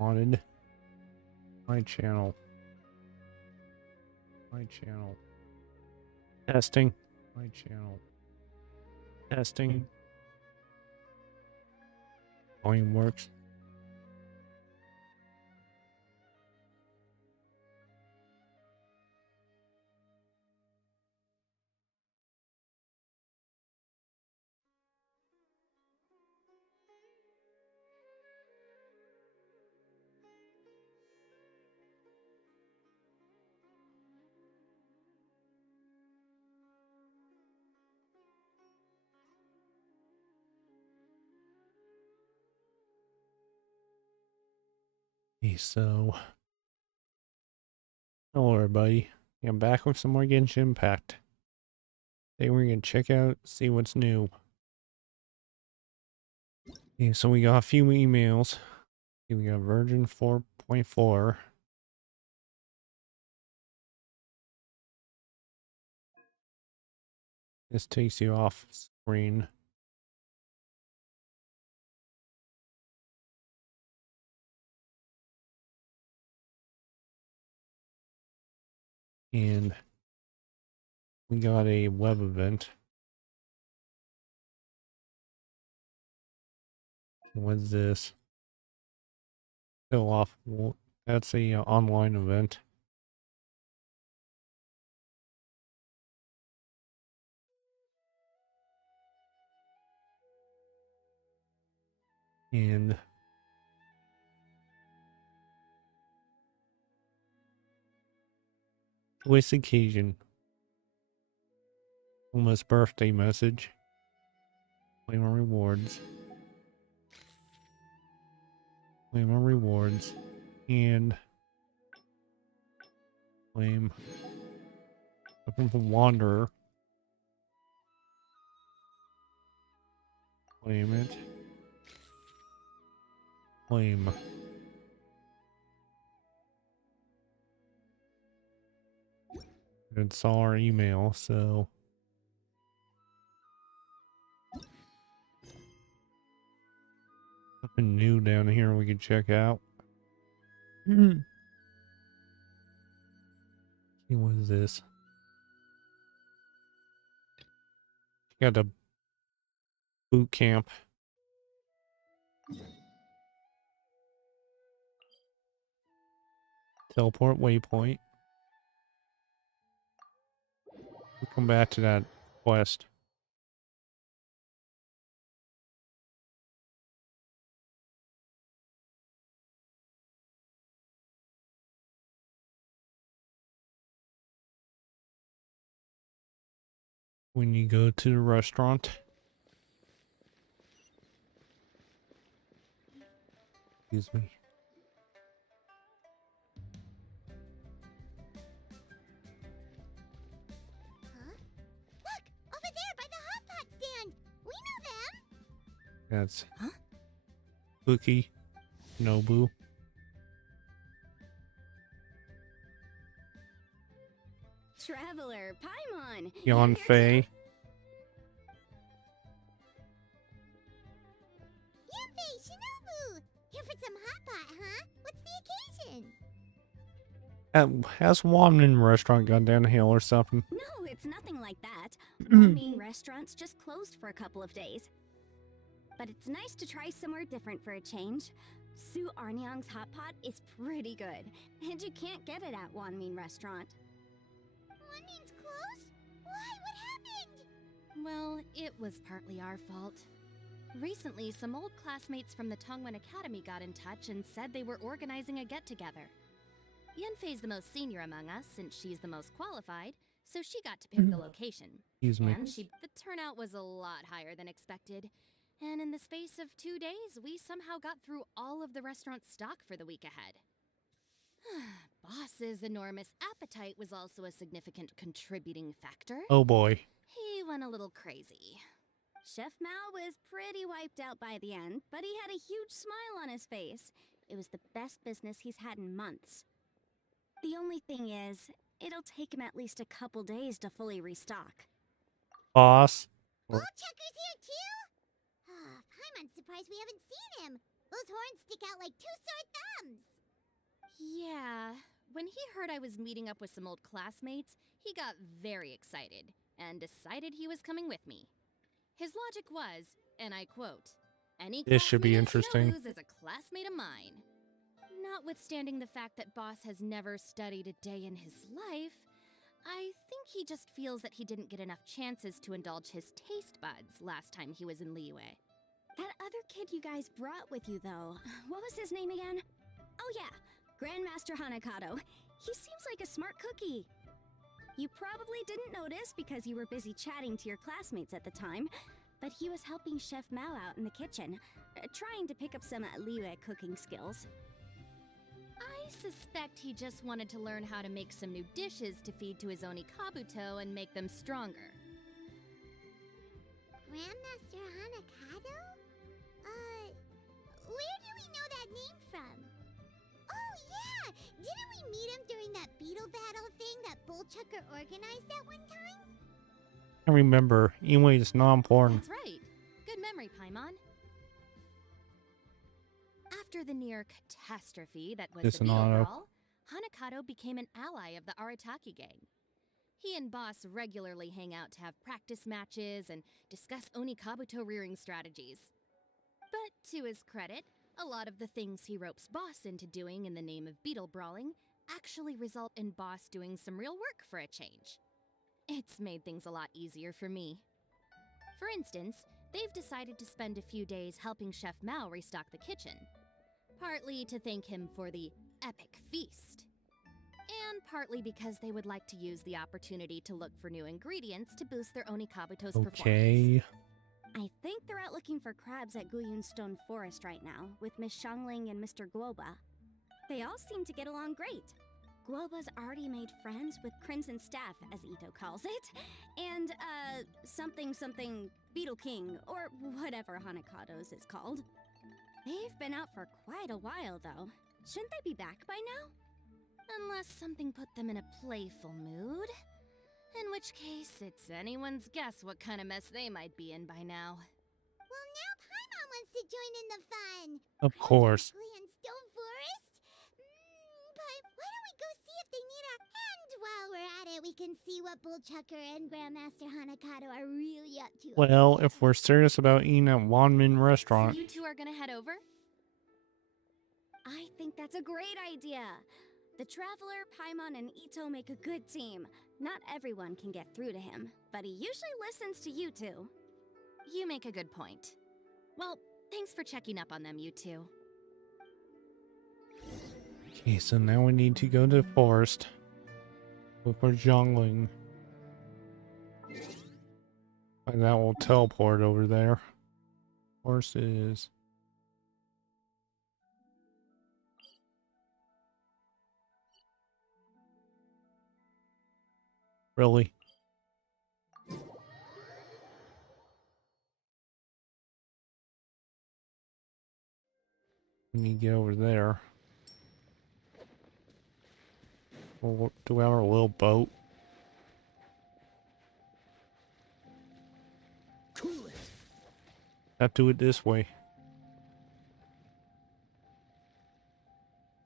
Wanted. My channel. My channel. Testing. My channel. Testing. Volume works. Okay, so hello everybody. I'm back with some more Genshin Impact. Today we're gonna check out, see what's new. Okay, so we got a few emails. Okay, we got version 4.4. This takes you off screen. And we got a web event. What's this? Still off. That's a online event. And choice occasion. Almost birthday message. Claim our rewards. Claim our rewards. And claim weapon from Wanderer. Claim it. Claim. It saw our email, so something new down here we can check out. See, what is this? Got a boot camp. Teleport waypoint. We'll come back to that quest. When you go to the restaurant. Excuse me. Huh? Look! Over there by the hot pot stand! We know them! That's Cookie, Nobu. Traveler, Paimon! Yon Fei. Yanfei, Shinobu! Here for some hot pot, huh? What's the occasion? Has Wanman restaurant gone down the hill or something? No, it's nothing like that. Main restaurants just closed for a couple of days. But it's nice to try somewhere different for a change. Su Arnyang's hot pot is pretty good, and you can't get it at Wanmin Restaurant. Wanmin's closed? Why? What happened? Well, it was partly our fault. Recently, some old classmates from the Tongwen Academy got in touch and said they were organizing a get-together. Yanfei's the most senior among us, since she's the most qualified, so she got to pick the location. Excuse me. And the turnout was a lot higher than expected. And in the space of 2 days, we somehow got through all of the restaurant's stock for the week ahead. Boss's enormous appetite was also a significant contributing factor. Oh boy. He went a little crazy. Chef Mao was pretty wiped out by the end, but he had a huge smile on his face. It was the best business he's had in months. The only thing is, it'll take him at least a couple days to fully restock. Boss. Old Checker's here too? Paimon's surprised we haven't seen him. Those horns stick out like two sore thumbs. Yeah, when he heard I was meeting up with some old classmates, he got very excited and decided he was coming with me. His logic was, and I quote, "Any This should be classmate of interesting. Shinobu's is a classmate of mine." Notwithstanding the fact that Boss has never studied a day in his life, I think he just feels that he didn't get enough chances to indulge his taste buds last time he was in Liyue. That other kid you guys brought with you, though, what was his name again? Oh yeah, Grandmaster Hanakato. He seems like a smart cookie. You probably didn't notice because you were busy chatting to your classmates at the time, but he was helping Chef Mao out in the kitchen, trying to pick up some Liyue cooking skills. I suspect he just wanted to learn how to make some new dishes to feed to his Oni Kabuto and make them stronger. Grandmaster Hanakato? Where do we know that name from? Oh, yeah! Didn't we meet him during that beetle battle thing that Bullchucker organized at one time? I remember. Anyway, it's not important. That's right. Good memory, Paimon. After the near catastrophe that was It's the an Beetle auto. Brawl, Hanakato became an ally of the Arataki gang. He and Boss regularly hang out to have practice matches and discuss Oni Kabuto rearing strategies. But to his credit, a lot of the things he ropes Boss into doing in the name of beetle brawling actually result in Boss doing some real work for a change. It's made things a lot easier for me. For instance, they've decided to spend a few days helping Chef Mao restock the kitchen. Partly to thank him for the epic feast. And partly because they would like to use the opportunity to look for new ingredients to boost their Oni Kabuto's performance. Okay. I think they're out looking for crabs at Guyun Stone Forest right now, with Miss Shangling and Mr. Guoba. They all seem to get along great. Guoba's already made friends with Crimson Staff, as Ito calls it, and, something Beetle King, or whatever Hanakato's is called. They've been out for quite a while, though. Shouldn't they be back by now? Unless something put them in a playful mood. In which case, it's anyone's guess what kind of mess they might be in by now. Well, now Paimon wants to join in the fun. Of course. Exactly in Stone Forest? But why don't we go see if they need our hand? While we're at it, we can see what Bullchucker and Grandmaster Hanakato are really up to. Well, if we're serious about eating at Wanmin So Restaurant, you two are gonna head over? I think that's a great idea. The Traveler, Paimon, and Ito make a good team. Not everyone can get through to him, but he usually listens to you two. You make a good point. Well, thanks for checking up on them, you two. okay, so now we need to go to the forest. Look for jungling. And that will teleport over there. Horses. Really? We need to get over there. Well, do we have our little boat? Cool it. Have to do it this way.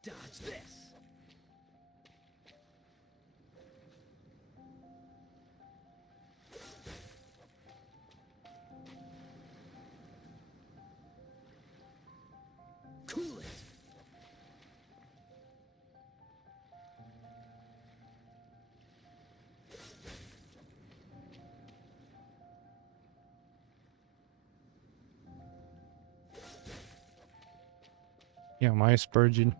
Dodge this. Cool it. Yeah, my Spurgeon.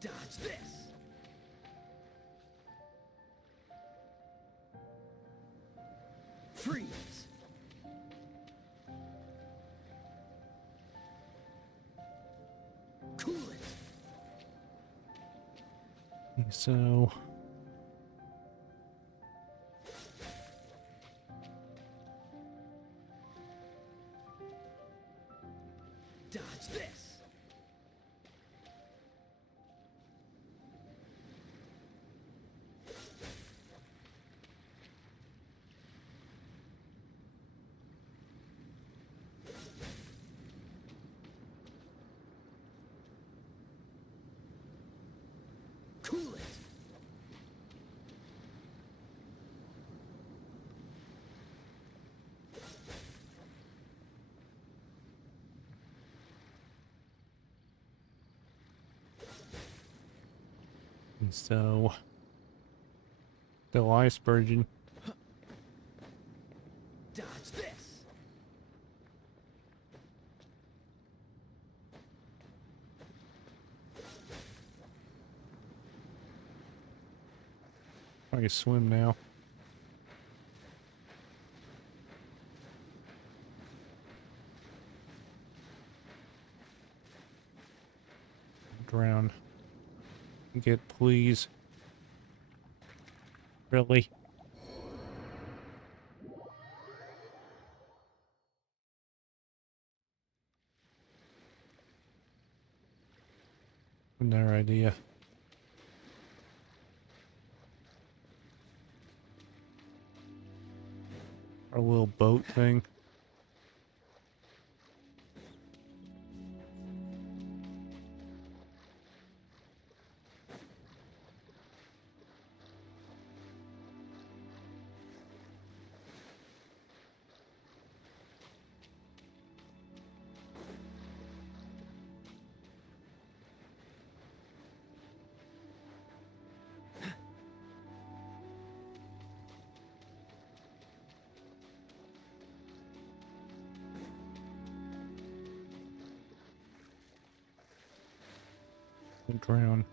Dodge this. Freeze. Cool it. So Dodge this. Cool it. And so, still ice spurgeon. Dodge this. I can swim now. Drown. Get please. Really? No idea. Our little boat thing. Drown.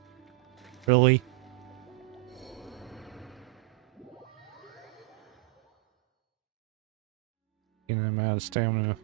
Really? Getting them out of stamina.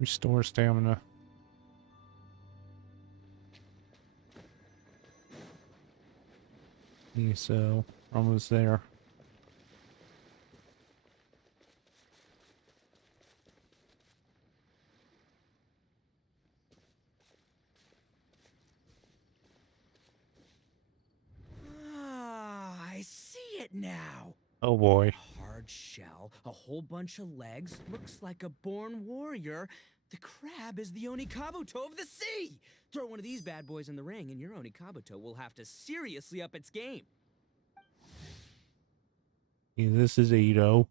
Restore stamina. Okay, so almost there. Ah, I see it now. Oh boy. Hard shell, a whole bunch of legs, looks like a born warrior. The crab is the Onikabuto of the sea! Throw one of these bad boys in the ring and your Onikabuto will have to seriously up its game. Yeah, this is Ito.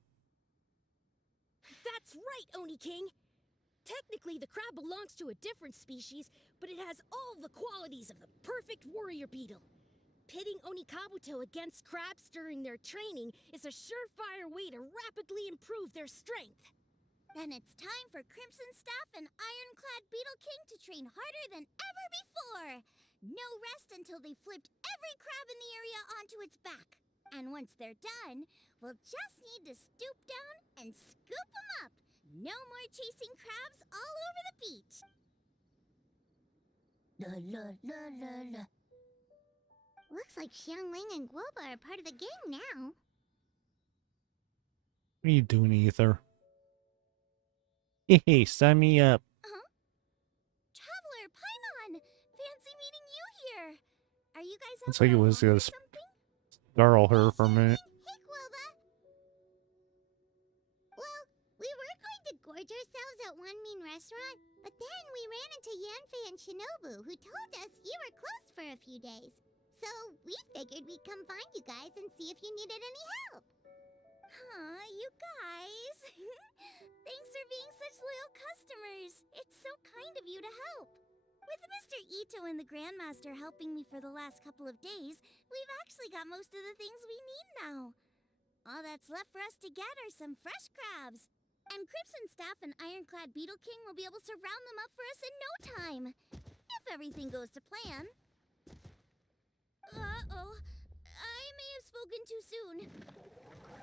That's right, Oni King! Technically, the crab belongs to a different species, but it has all the qualities of the perfect warrior beetle. Pitting Onikabuto against crabs during their training is a surefire way to rapidly improve their strength. Then it's time for Crimson Staff and Ironclad Beetle King to train harder than ever before. No rest until they've flipped every crab in the area onto its back. And once they're done, we'll just need to stoop down and scoop them up. No more chasing crabs all over the beach. La la la la la. Looks like Xiangling and Guoba are part of the gang now. What are you doing, Ether? Hey, sign me up. Traveler, Paimon! Fancy meeting you here. Are you guys Looks helping like it out was mom or gonna something? startle her for a minute. Hey, Guoba! Well, we were going to gorge ourselves at one mean restaurant, but then we ran into Yanfei and Shinobu, who told us you were closed for a few days. So we figured we'd come find you guys and see if you needed any help. Huh, you guys. Thanks for being such loyal customers. It's so kind of you to help. With Mr. Ito and the Grandmaster helping me for the last couple of days, we've actually got most of the things we need now. All that's left for us to get are some fresh crabs. And Crimson Staff and Ironclad Beetle King will be able to round them up for us in no time. If everything goes to plan. Uh-oh. I may have spoken too soon.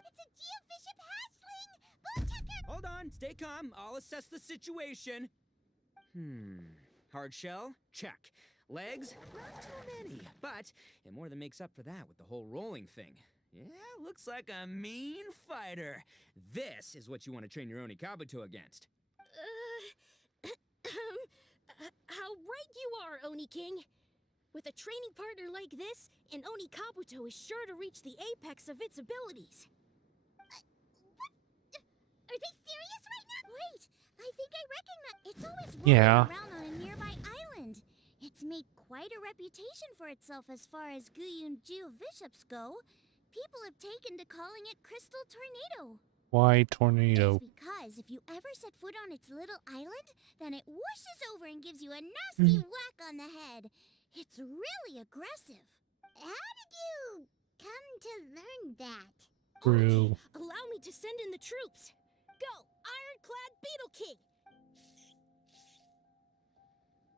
It's a geofiship hatchling! Bullchecker! Hold on, stay calm. I'll assess the situation. Hard shell? Check. Legs? Not too many, but it more than makes up for that with the whole rolling thing. Yeah, looks like a mean fighter. This is what you want to train your Onikabuto against. How right you are, Oni King. With a training partner like this, an Oni Kabuto is sure to reach the apex of its abilities. What? Are they serious right now? Wait, I think I recognize. It's always Yeah. rolling around on a nearby island. It's made quite a reputation for itself as far as Guyun Geoviships go. People have taken to calling it Crystal Tornado. Why tornado? It's because if you ever set foot on its little island, then it whooshes over and gives you a nasty whack on the head. It's really aggressive. How did you come to learn that? True. Allow me to send in the troops. Go, Ironclad Beetle King!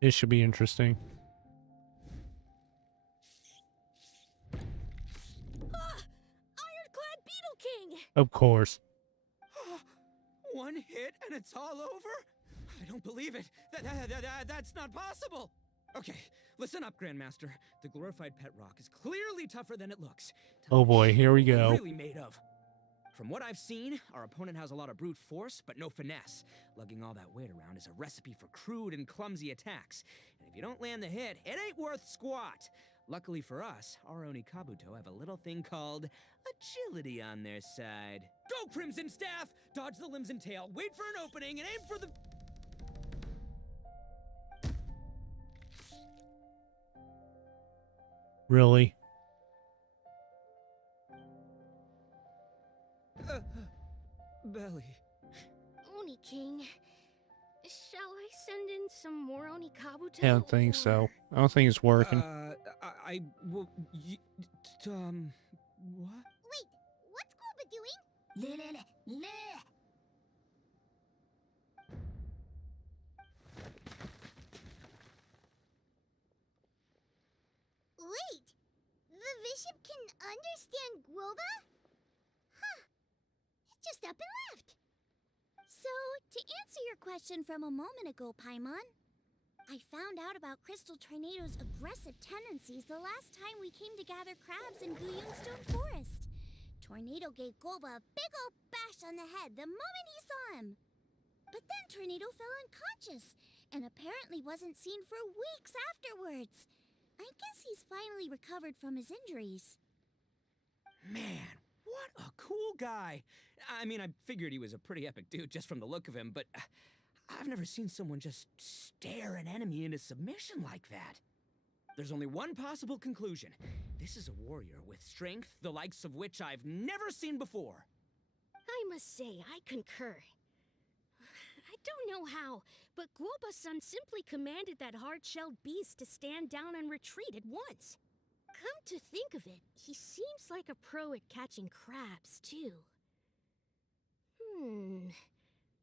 This should be interesting. Ironclad Beetle King! Of course. One hit and it's all over? I don't believe it. That's not possible. Okay, listen up, Grandmaster. The glorified pet rock is clearly tougher than it looks. Oh boy, here we What go. it's really made of. From what I've seen, our opponent has a lot of brute force, but no finesse. Lugging all that weight around is a recipe for crude and clumsy attacks. And if you don't land the hit, it ain't worth squat. Luckily for us, our Onikabuto have a little thing called agility on their side. Go, Crimson Staff! Dodge the limbs and tail, wait for an opening, and aim for the... Really? Belly. Oni King, shall I send in some more Oni Kabuto? I don't think so. I don't think it's working. I will... what? Wait, what's Gooba doing? Wait, the bishop can understand Guoba? Huh. It just up and left. So, to answer your question from a moment ago, Paimon, I found out about Crystal Tornado's aggressive tendencies the last time we came to gather crabs in Guyunstone Forest. Tornado gave Guoba a big old bash on the head the moment he saw him. But then Tornado fell unconscious and apparently wasn't seen for weeks afterwards. I guess he's finally recovered from his injuries. Man, what a cool guy. I mean, I figured he was a pretty epic dude just from the look of him, but I've never seen someone just stare an enemy into submission like that. There's only one possible conclusion. This is a warrior with strength, the likes of which I've never seen before. I must say, I concur. I don't know how, but Guoba-san simply commanded that hard-shelled beast to stand down and retreat at once. Come to think of it, he seems like a pro at catching crabs, too.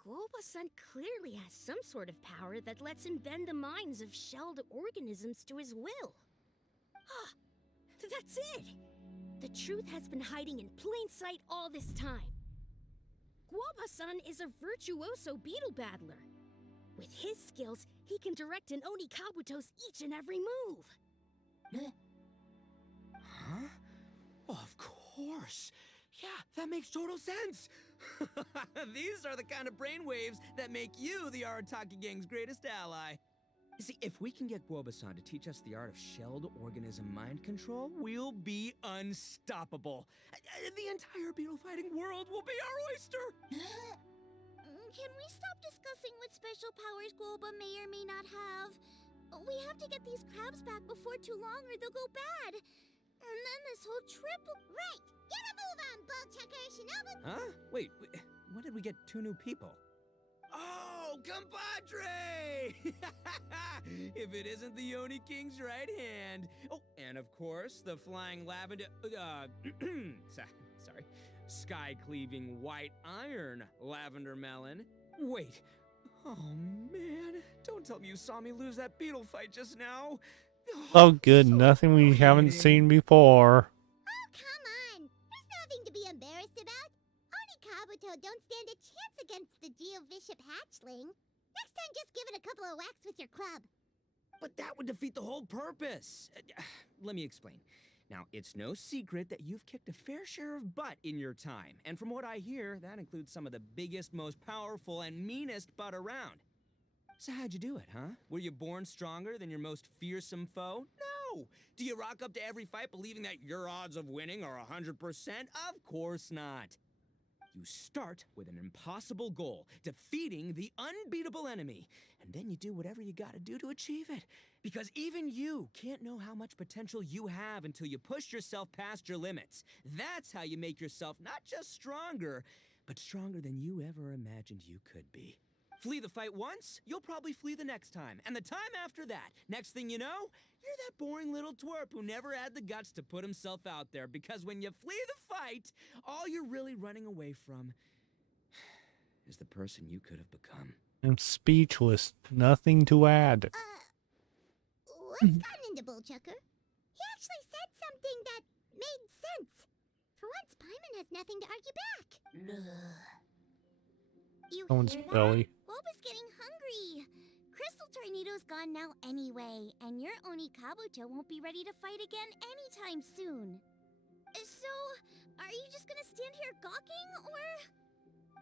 Guoba-san clearly has some sort of power that lets him bend the minds of shelled organisms to his will. Ah, that's it! The truth has been hiding in plain sight all this time. Guoba-san is a virtuoso beetle battler. With his skills, he can direct an Oni Kabuto's each and every move. Huh? Of course. Yeah, that makes total sense. These are the kind of brainwaves that make you the Arataki Gang's greatest ally. You see, if we can get Guoba-san to teach us the art of shelled organism mind control, we'll be unstoppable. The entire beetle fighting world will be our oyster. Can we stop discussing what special powers Guoba may or may not have? We have to get these crabs back before too long or they'll go bad. And then this whole trip will... Right! Get a move on, Bullchucker, Shinobu! Huh? Wait, when did we get 2 new people? Oh, compadre! If it isn't the Oni King's right hand. Oh, and of course, the flying lavender... sorry. Sky-cleaving white iron lavender melon. Wait. Oh, man. Don't tell me you saw me lose that beetle fight just now. Oh, good. So Nothing we haven't frustrating. seen before. Oh, come on! There's nothing to be embarrassed about. Oni Kabuto don't stand a chance against the Geovishap hatchling. Next time, just give it a couple of whacks with your club. But that would defeat the whole purpose. Let me explain. Now, it's no secret that you've kicked a fair share of butt in your time. And from what I hear, that includes some of the biggest, most powerful, and meanest butt around. So how'd you do it, huh? Were you born stronger than your most fearsome foe? No! Do you rock up to every fight believing that your odds of winning are 100%? Of course not. You start with an impossible goal, defeating the unbeatable enemy. And then you do whatever you gotta do to achieve it. Because even you can't know how much potential you have until you push yourself past your limits. That's how you make yourself not just stronger, but stronger than you ever imagined you could be. Flee the fight once, you'll probably flee the next time. And the time after that, next thing you know, you're that boring little twerp who never had the guts to put himself out there. Because when you flee the fight, all you're really running away from is the person you could have become. I'm speechless. Nothing to add. What's gotten into Bullchucker? He actually said something that made sense. For once, Paimon has nothing to argue back. You Someone's hear that? belly. Boba's getting hungry. Crystal Tornado's gone now anyway, and your Oni Kabuto won't be ready to fight again anytime soon. So, are you just gonna stand here gawking, or...?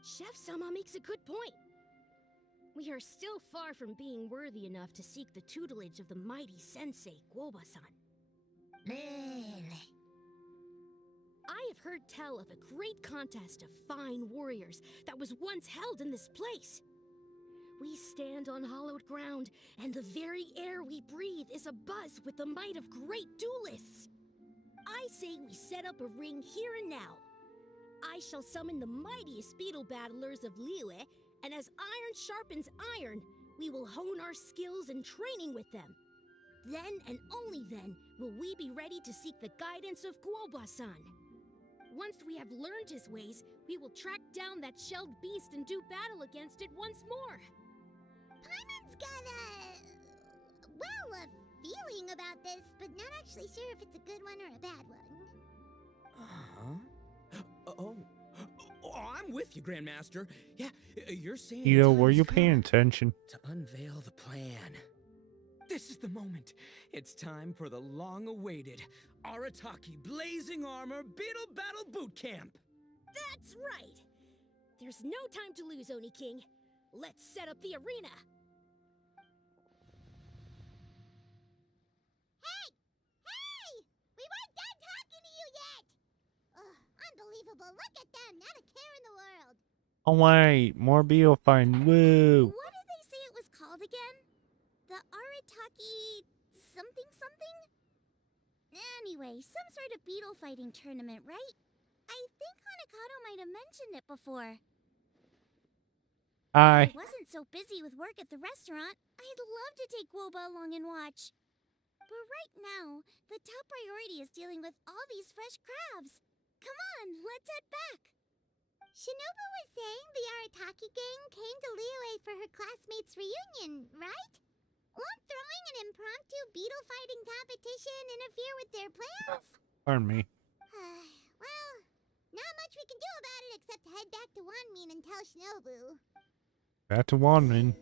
Chef-sama makes a good point. We are still far from being worthy enough to seek the tutelage of the mighty sensei, Guoba-san. I have heard tell of a great contest of fine warriors that was once held in this place. We stand on hallowed ground, and the very air we breathe is abuzz with the might of great duelists. I say we set up a ring here and now. I shall summon the mightiest beetle battlers of Liyue, and as iron sharpens iron, we will hone our skills and training with them. Then and only then will we be ready to seek the guidance of Guoba-san. Once we have learned his ways, we will track down that shelled beast and do battle against it once more. Paimon's got a feeling about this, but not actually sure if it's a good one or a bad one. I'm with you, Grandmaster. Yeah, you're saying Ito, the were time you has paying come attention? to unveil the plan. This is the moment. It's time for the long-awaited Arataki Blazing Armor Beetle Battle Boot Camp. That's right! There's no time to lose, Oni King. Let's set up the arena. Hey! We weren't done talking to you yet! Ugh, unbelievable. Look at them. Not a care in the world. Oh wait, more beetle fighting. Woo! What did they say it was called again? The Arataki something something? Anyway, some sort of beetle fighting tournament, right? I think Hanakato might have mentioned it before. Hi. If I wasn't so busy with work at the restaurant, I'd love to take Woba along and watch. But right now, the top priority is dealing with all these fresh crabs. Come on, let's head back. Shinobu was saying the Arataki gang came to Liyue for her classmates' reunion, right? Won't throwing an impromptu beetle fighting competition interfere with their plans? Pardon me. Well, not much we can do about it except head back to Wanmin and tell Shinobu. Back to Wanman.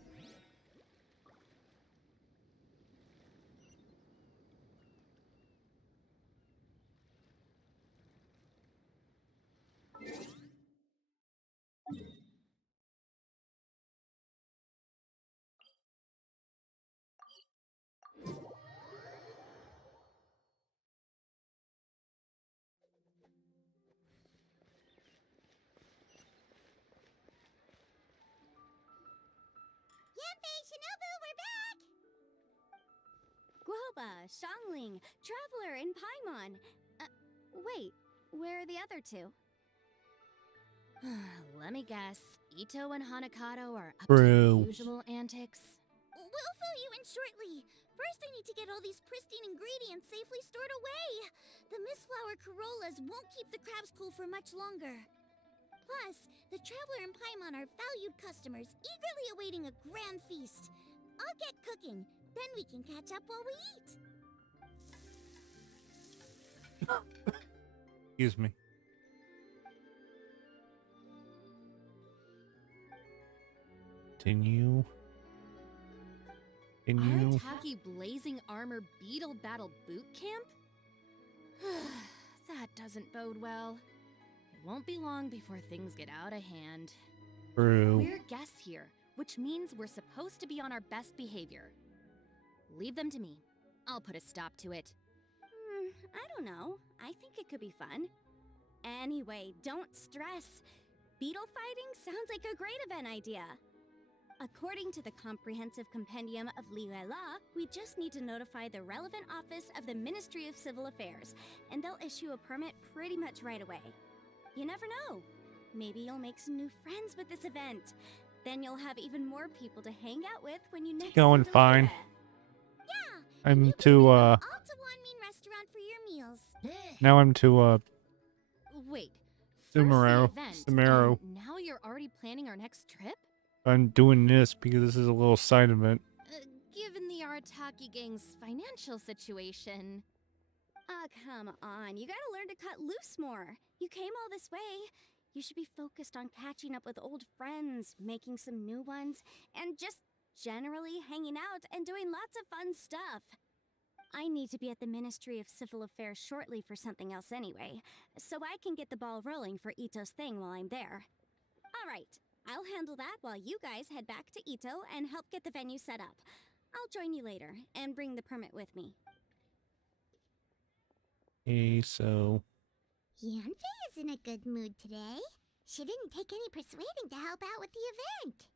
Yanfei, Shinobu, we're back! Guoba, Shangling, Traveler, and Paimon. Wait, where are the other two? Let me guess. Ito and Hanakato are up to Bro. their usual antics. We'll fill you in shortly. First, I need to get all these pristine ingredients safely stored away. The mistflower corollas won't keep the crabs cool for much longer. Plus, the Traveler and Paimon are valued customers, eagerly awaiting a grand feast. I'll get cooking, then we can catch up while we eat. Excuse me. Continue. Can you? Arataki Blazing Armor Beetle Battle Boot Camp? That doesn't bode well. It won't be long before things get out of hand. True. We're guests here, which means we're supposed to be on our best behavior. Leave them to me. I'll put a stop to it. I don't know. I think it could be fun. Anyway, don't stress. Beetle fighting sounds like a great event idea. According to the Comprehensive Compendium of Liyue Law, we just need to notify the relevant office of the Ministry of Civil Affairs, and they'll issue a permit pretty much right away. You never know. Maybe you'll make some new friends with this event. Then you'll have even more people to hang out with when you next Going come to fine. Liyue. Yeah, I'm you to can bring them all to Wanmin Restaurant for your meals. now I'm to Wait. Sumeru. First the event, Sumeru. and now you're already planning our next trip? I'm doing this because this is a little side event. Given the Arataki gang's financial situation... Oh, come on. You gotta learn to cut loose more. You came all this way. You should be focused on catching up with old friends, making some new ones, and just generally hanging out and doing lots of fun stuff. I need to be at the Ministry of Civil Affairs shortly for something else anyway, so I can get the ball rolling for Ito's thing while I'm there. Alright, I'll handle that while you guys head back to Ito and help get the venue set up. I'll join you later and bring the permit with me. Okay, so Yanfei is in a good mood today. She didn't take any persuading to help out with the event.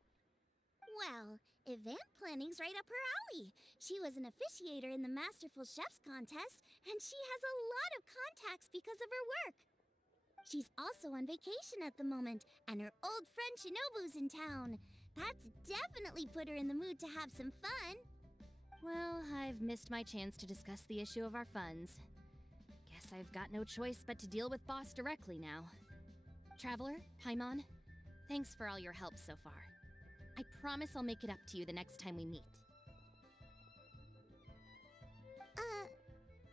Well, event planning's right up her alley. She was an officiator in the Masterful Chefs contest, and she has a lot of contacts because of her work. She's also on vacation at the moment, and her old friend Shinobu's in town. That's definitely put her in the mood to have some fun. Well, I've missed my chance to discuss the issue of our funds. Guess I've got no choice but to deal with Boss directly now. Traveler, Paimon, thanks for all your help so far. I promise I'll make it up to you the next time we meet.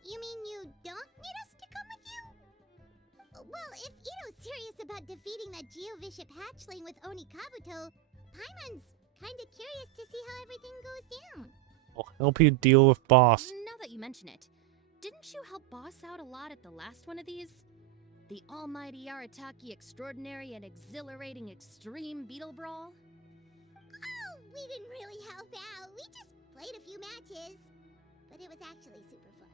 You mean you don't need us to come with you? Well, if Ito's serious about defeating that Geovishap hatchling with Oni Kabuto, Paimon's kinda curious to see how everything goes down. I'll help you deal with Boss. Now that you mention it, didn't you help Boss out a lot at the last one of these? The almighty Arataki extraordinary and exhilarating extreme beetle brawl? Oh, we didn't really help out. We just played a few matches. But it was actually super fun.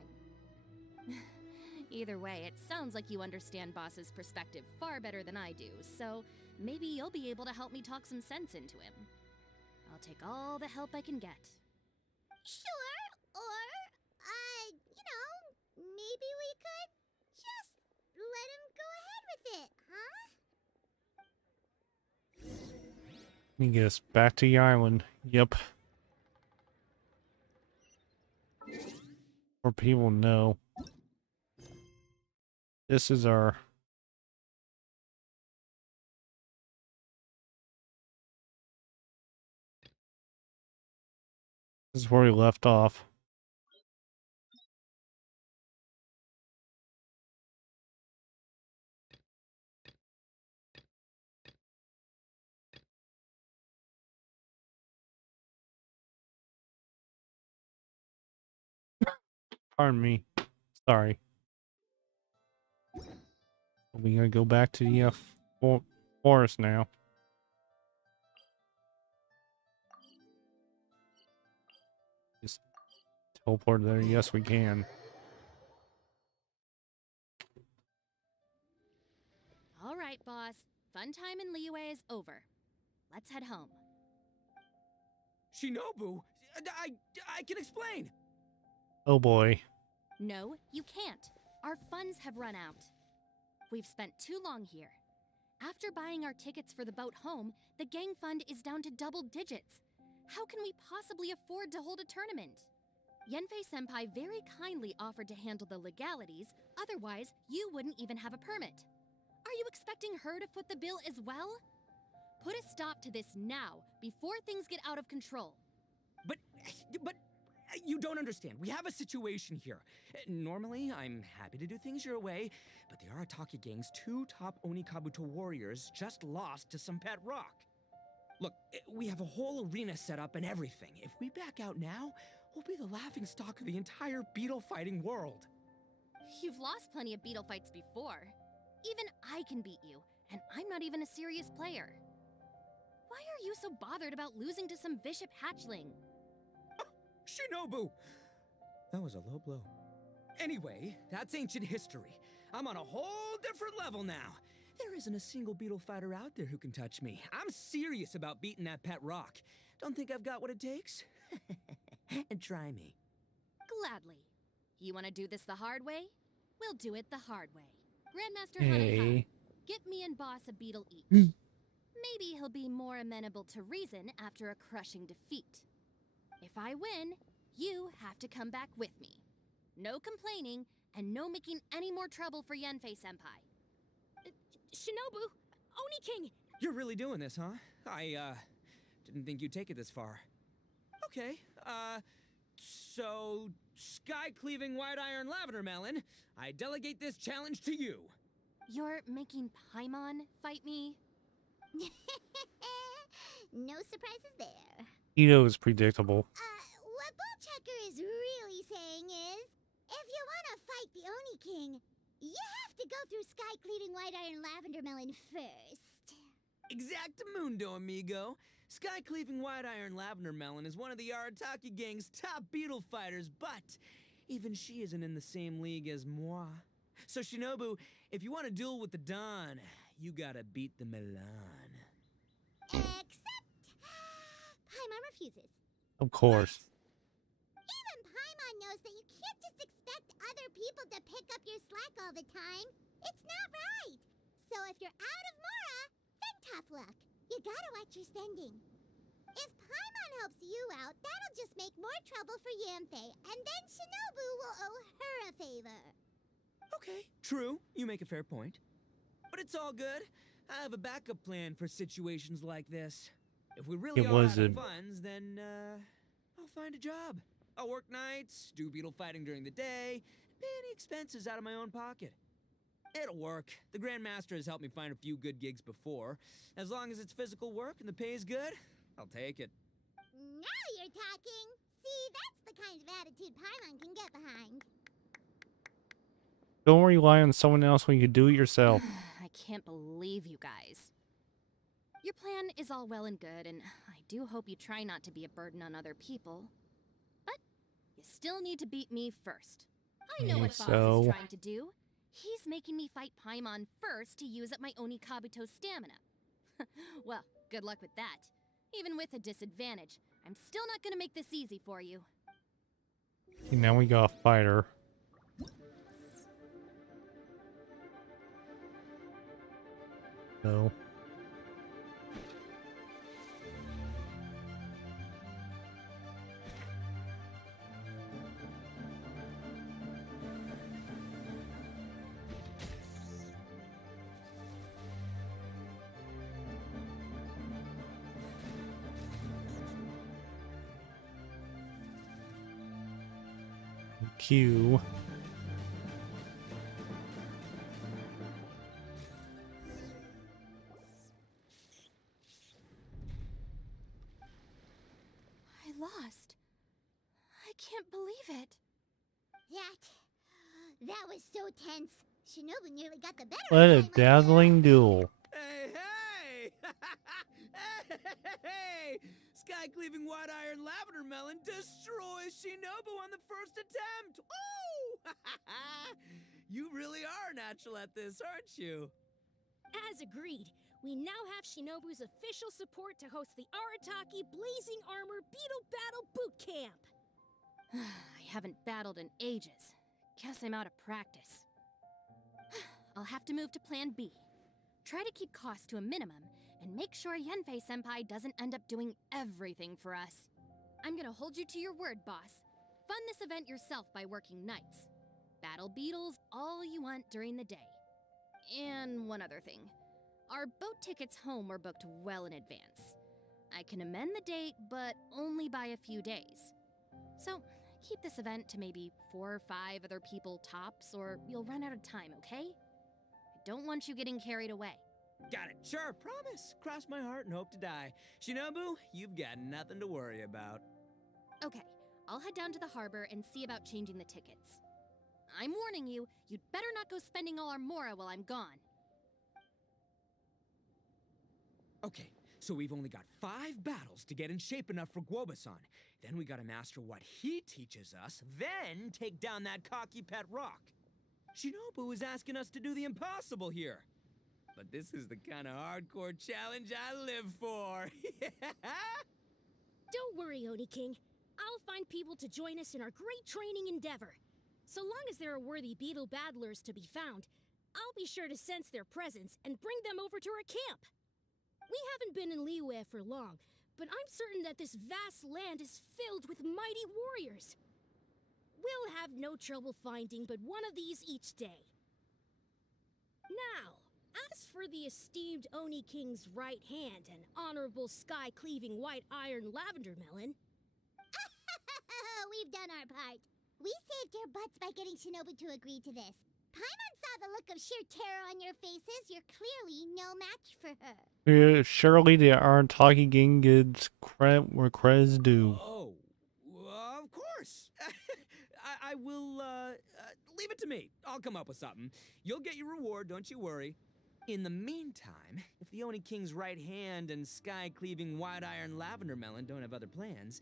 Either way, it sounds like you understand Boss's perspective far better than I do, so maybe you'll be able to help me talk some sense into him. I'll take all the help I can get. Sure, or, maybe we could just let him go ahead with it, huh? Let me guess. Back to the island. Yep. Or people know. This is our... This is where we left off. Pardon me. Sorry. We gotta go back to the forest now. Just teleport there. Yes, we can. All right, boss. Fun time in Liyue is over. Let's head home. Shinobu, I can explain. Oh boy. No, you can't. Our funds have run out. We've spent too long here. After buying our tickets for the boat home, the gang fund is down to double digits. How can we possibly afford to hold a tournament? Yanfei-senpai very kindly offered to handle the legalities, otherwise you wouldn't even have a permit. Are you expecting her to foot the bill as well? Put a stop to this now, before things get out of control. But you don't understand. We have a situation here. Normally, I'm happy to do things your way, but the Arataki gang's two top Oni Kabuto warriors just lost to some pet rock. Look, we have a whole arena set up and everything. If we back out now, we'll be the laughingstock of the entire beetle fighting world. You've lost plenty of beetle fights before. Even I can beat you, and I'm not even a serious player. Why are you so bothered about losing to some bishop hatchling? Shinobu! That was a low blow. Anyway, that's ancient history. I'm on a whole different level now. There isn't a single beetle fighter out there who can touch me. I'm serious about beating that pet rock. Don't think I've got what it takes? And try me. Gladly. You want to do this the hard way? We'll do it the hard way. Grandmaster Hey. Hanukkah, get me and Boss a beetle each. Hmm. Maybe he'll be more amenable to reason after a crushing defeat. If I win, you have to come back with me. No complaining, and no making any more trouble for Yenfei-senpai. Shinobu, Oni King, You're really doing this, huh? I, didn't think you'd take it this far. Okay, so... Sky-cleaving white iron lavender melon, I delegate this challenge to you. You're making Paimon fight me? No surprises there. Ito is predictable. What Bullchecker is really saying is, if you want to fight the Oni King, you have to go through Sky Cleaving White Iron Lavender Melon first. Exactamundo, amigo. Sky-cleaving white iron lavender melon is one of the Arataki gang's top beetle fighters, but even she isn't in the same league as moi. So Shinobu, if you want to duel with the Don, you gotta beat the Milan. Except... Paimon refuses. Of course. Even Paimon knows that you can't just expect other people to pick up your slack all the time. It's not right. So if you're out of Mora, then tough luck. You gotta watch your spending. If Paimon helps you out, that'll just make more trouble for Yanfei, and then Shinobu will owe her a favor. Okay, true. You make a fair point. But it's all good. I have a backup plan for situations like this. If we really It are was out of a- funds, then, I'll find a job. I'll work nights, do beetle fighting during the day, pay any expenses out of my own pocket. It'll work. The Grandmaster has helped me find a few good gigs before. As long as it's physical work and the pay's good, I'll take it. Now you're talking. See, that's the kind of attitude Paimon can get behind. Don't rely on someone else when you can do it yourself. I can't believe you guys. Your plan is all well and good, and I do hope you try not to be a burden on other people. But you still need to beat me first. I know what Boss So- is trying to do. He's making me fight Paimon first to use up my Oni Kabuto stamina. Well, good luck with that. Even with a disadvantage, I'm still not gonna make this easy for you. See, now we got a fighter. So. Q. I lost. I can't believe it. That was so tense. Shinobu nearly got the better What a of Paimon there. dazzling duel. Hey, hey! Hey! Sky-cleaving white iron lavender melon destroys Shinobu on the first attempt! Woo! You really are natural at this, aren't you? as agreed, we now have Shinobu's official support to host the Arataki Blazing Armor Beetle Battle Boot Camp. I haven't battled in ages. Guess I'm out of practice. I'll have to move to Plan B. Try to keep costs to a minimum, and make sure Yenfei-senpai doesn't end up doing everything for us. I'm gonna hold you to your word, boss. Fund this event yourself by working nights. Battle beetles all you want during the day. And one other thing. Our boat tickets home were booked well in advance. I can amend the date, but only by a few days. So, keep this event to maybe 4 or 5 other people tops, or you'll run out of time, okay? I don't want you getting carried away. Got it. Sure, promise. Cross my heart and hope to die. Shinobu, you've got nothing to worry about. Okay, I'll head down to the harbor and see about changing the tickets. I'm warning you, you'd better not go spending all our mora while I'm gone. Okay, so we've only got 5 battles to get in shape enough for Guoba-san. Then we gotta master what he teaches us, then take down that cocky pet rock. Shinobu is asking us to do the impossible here. But this is the kind of hardcore challenge I live for. Don't worry, Oni King. I'll find people to join us in our great training endeavor. So long as there are worthy beetle battlers to be found, I'll be sure to sense their presence and bring them over to our camp. We haven't been in Liyue for long, but I'm certain that this vast land is filled with mighty warriors. We'll have no trouble finding but one of these each day. Now, as for the esteemed Oni King's right hand and honorable sky-cleaving white iron lavender melon... We've done our part. We saved your butts by getting Shinobu to agree to this. Paimon saw the look of sheer terror on your faces. You're clearly no match for her. Surely the Arataki gang gets credit where credit's due. Oh, of course. I will, leave it to me. I'll come up with something. You'll get your reward, don't you worry. In the meantime, if the Oni King's right hand and sky-cleaving white iron lavender melon don't have other plans,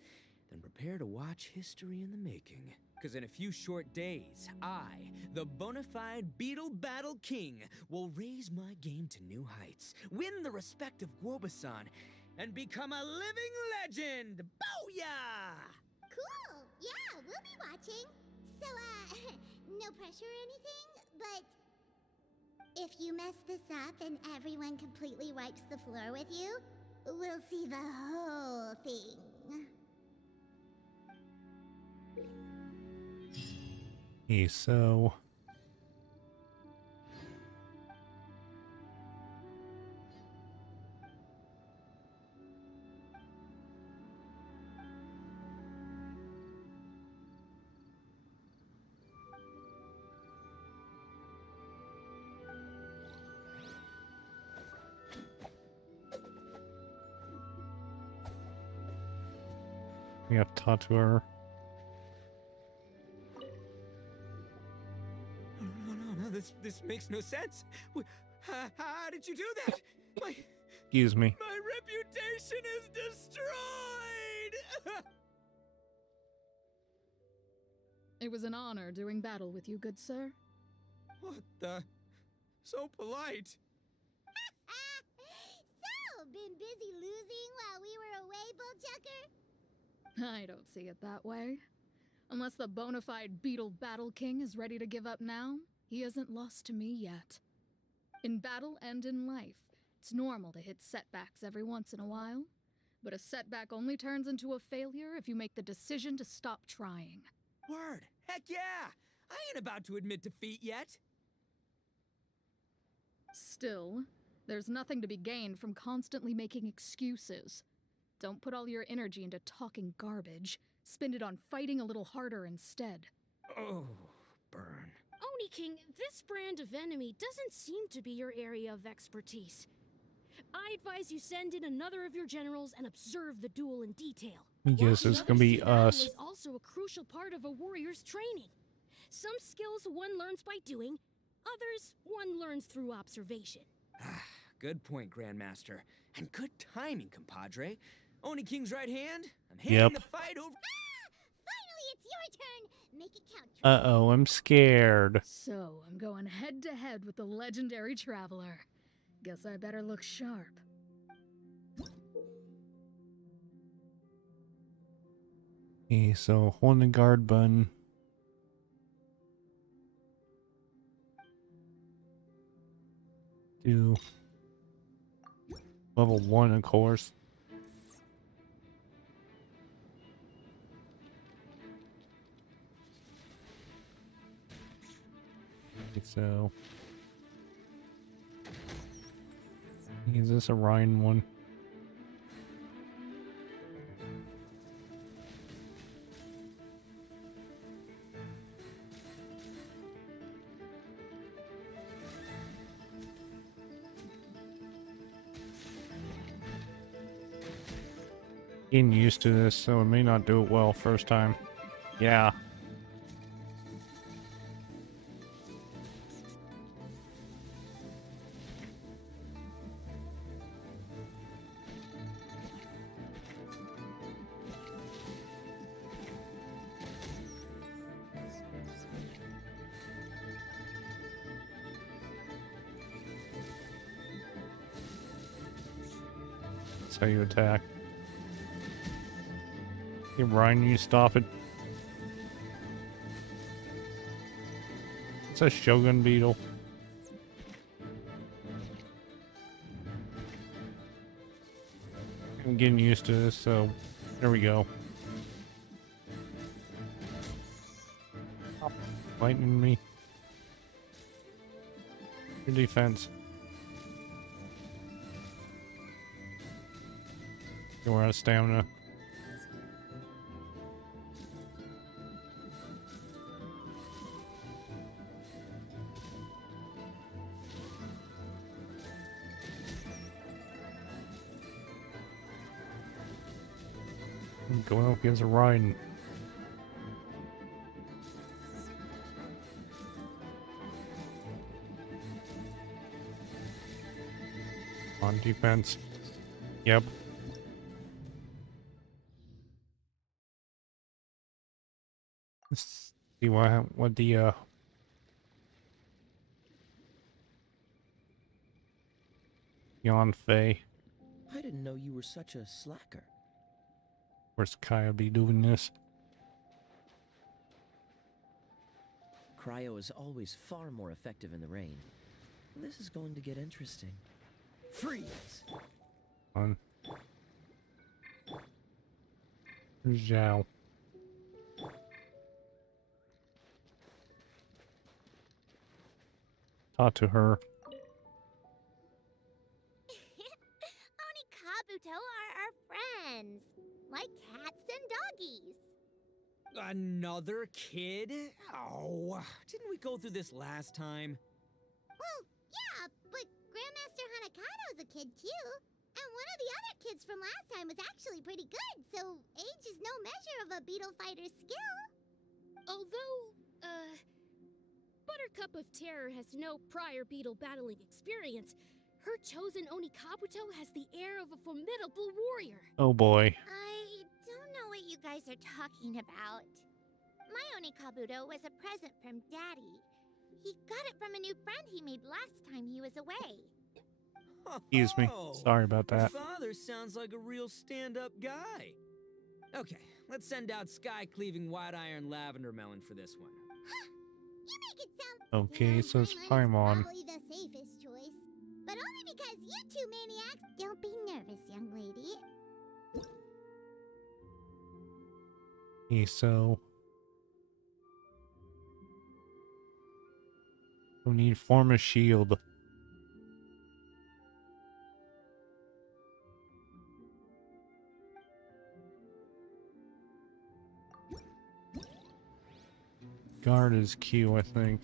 then prepare to watch history in the making. Because in a few short days, I, the bona fide Beetle Battle King, will raise my game to new heights, win the respect of Guoba-san, and become a living legend! Booyah! Cool. Yeah, we'll be watching. So, no pressure or anything, but if you mess this up and everyone completely wipes the floor with you, we'll see the whole thing. Okay, so we have to talk to her. No, this makes no sense. How did you do that? Excuse me. My reputation is destroyed! It was an honor doing battle with you, good sir. What the? So polite. So, been busy losing while we were away, Bullchucker? I don't see it that way. Unless the bona fide Beetle Battle King is ready to give up now, he hasn't lost to me yet. In battle and in life, it's normal to hit setbacks every once in a while, but a setback only turns into a failure if you make the decision to stop trying. Word. Heck yeah! I ain't about to admit defeat yet. Still, there's nothing to be gained from constantly making excuses. Don't put all your energy into talking garbage. Spend it on fighting a little harder instead. Oh, burn. Oni King, this brand of enemy doesn't seem to be your area of expertise. I advise you send in another of your generals and observe the duel in detail. Yes, it's gonna be Battle us. is also a crucial part of a warrior's training. Some skills one learns by doing, others one learns through observation. Good point, Grandmaster. And good timing, compadre. Oni King's right hand. I'm handing the fight over. Finally, it's your turn. Make it count. Uh-oh, I'm scared. So, I'm going head to head with the legendary traveler. Guess I better look sharp. Okay, so hold the guard button. Do level 1, of course. Okay, so is this a Ryan one? Getting used to this, so it may not do it well first time. Yeah. That's how you attack. Hey, Ryan, you stop it. It's a Shogun beetle. I'm getting used to this, so there we go. Stop lightning me. Your defense. We're out of stamina. I'm going up against a Ryan. On defense. Yep. Let's see what the Yon Fei. I didn't know you were such a slacker. Where's Kaya be doing this? Cryo is always far more effective in the rain. This is going to get interesting. Freeze! On. Zhao. Talk to her. Oni Kabuto are our friends, like cats and doggies. Another kid? Oh, didn't we go through this last time? Well, yeah, but Grandmaster Hanakado's a kid too. And one of the other kids from last time was actually pretty good, so age is no measure of a beetle fighter's skill. Although, Buttercup of Terror has no prior beetle battling experience, her chosen Oni Kabuto has the air of a formidable warrior. Oh boy. I don't know what you guys are talking about. My Oni Kabuto was a present from Daddy. He got it from a new friend he made last time he was away. Excuse me. Sorry about Your that. father sounds like a real stand-up guy. Okay, let's send out sky-cleaving white iron lavender melon for this one. You make it sound... Okay, so it's Paimon Paimon. is probably the safest choice. But only because you two maniacs... Don't be nervous, young lady. Okay, so we need form a shield. Guard is Q, I think.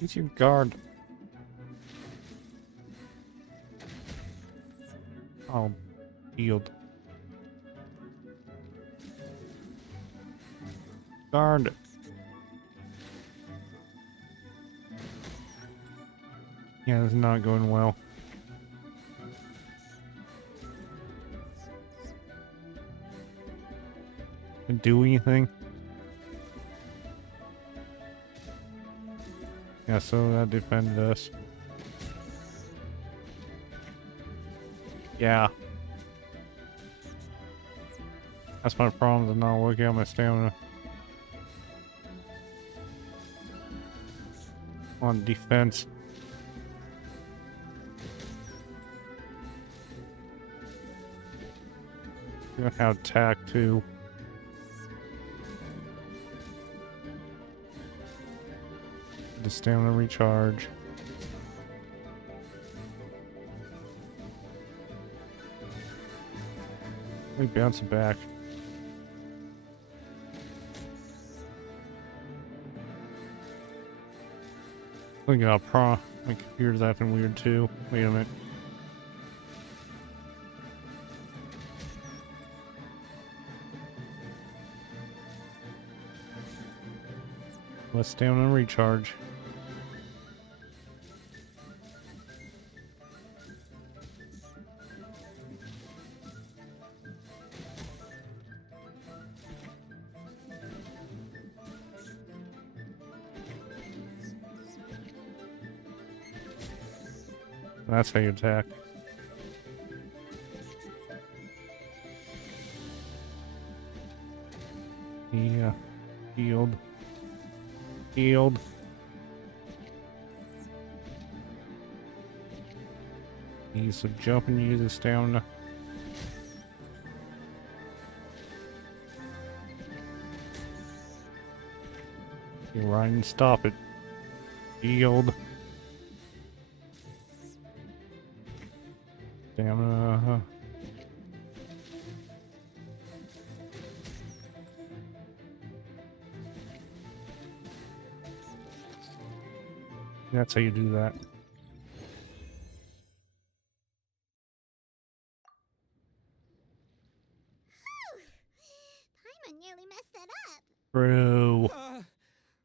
Use your guard. Oh, shield. Guard. Yeah, this is not going well. Can do anything? Yeah, so that defended us. Yeah. That's my problem, is not working on my stamina. On defense. You have attack too. The stamina recharge. Let me bounce it back. We got My computer's acting weird too. Wait a minute. Let's stay on a recharge. That's how you attack. Yeah. Healed. Healed. Use some jump and use the stamina. You run and stop it. Healed. Stamina. That's how you do that. Paimon nearly messed that up. Bro.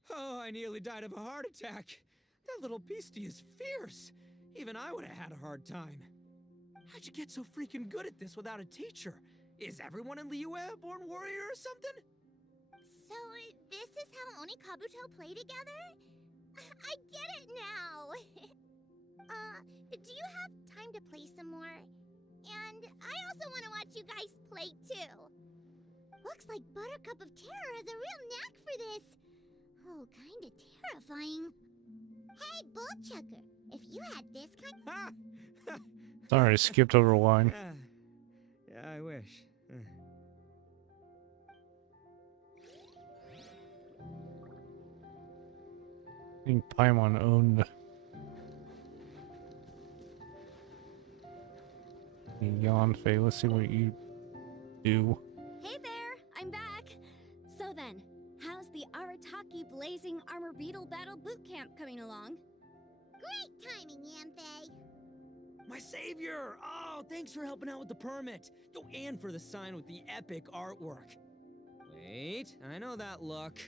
Oh, I nearly died of a heart attack. That little beastie is fierce. Even I would have had a hard time. How'd you get so freaking good at this without a teacher? Is everyone in Liyue a born warrior or something? So, this is how Oni Kabuto play together? I get it now! Do you have time to play some more? And I also want to watch you guys play too. Looks like Buttercup of Terror has a real knack for this. Oh, kinda terrifying. Hey, Bullchucker, if you had this kind of... Sorry, I skipped over a line. Yeah, I wish. I think Paimon owned the Yanfei. Let's see what you do. Hey there, I'm back. So then, how's the Arataki Blazing Armor Beetle Battle Boot Camp coming along? Great timing, Yanfei. My savior! Oh, thanks for helping out with the permit. Oh, and for the sign with the epic artwork. Wait, I know that look.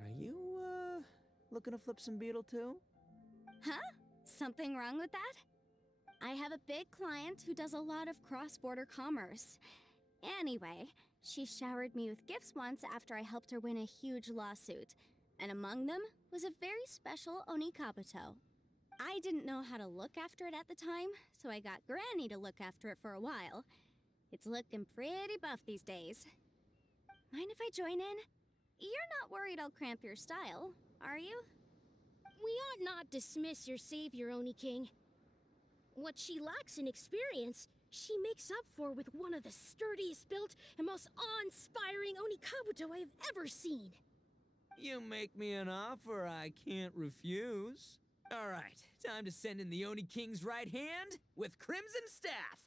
Are you, looking to flip some beetle too? Huh? Something wrong with that? I have a big client who does a lot of cross-border commerce. Anyway, she showered me with gifts once after I helped her win a huge lawsuit. And among them was a very special Oni Kabuto. I didn't know how to look after it at the time, so I got Granny to look after it for a while. It's looking pretty buff these days. Mind if I join in? You're not worried I'll cramp your style, are you? We ought not dismiss your savior, Oni King. What she lacks in experience, she makes up for with one of the sturdiest built and most awe-inspiring Oni Kabuto I have ever seen. You make me an offer I can't refuse. All right, time to send in the Oni King's right hand with Crimson Staff.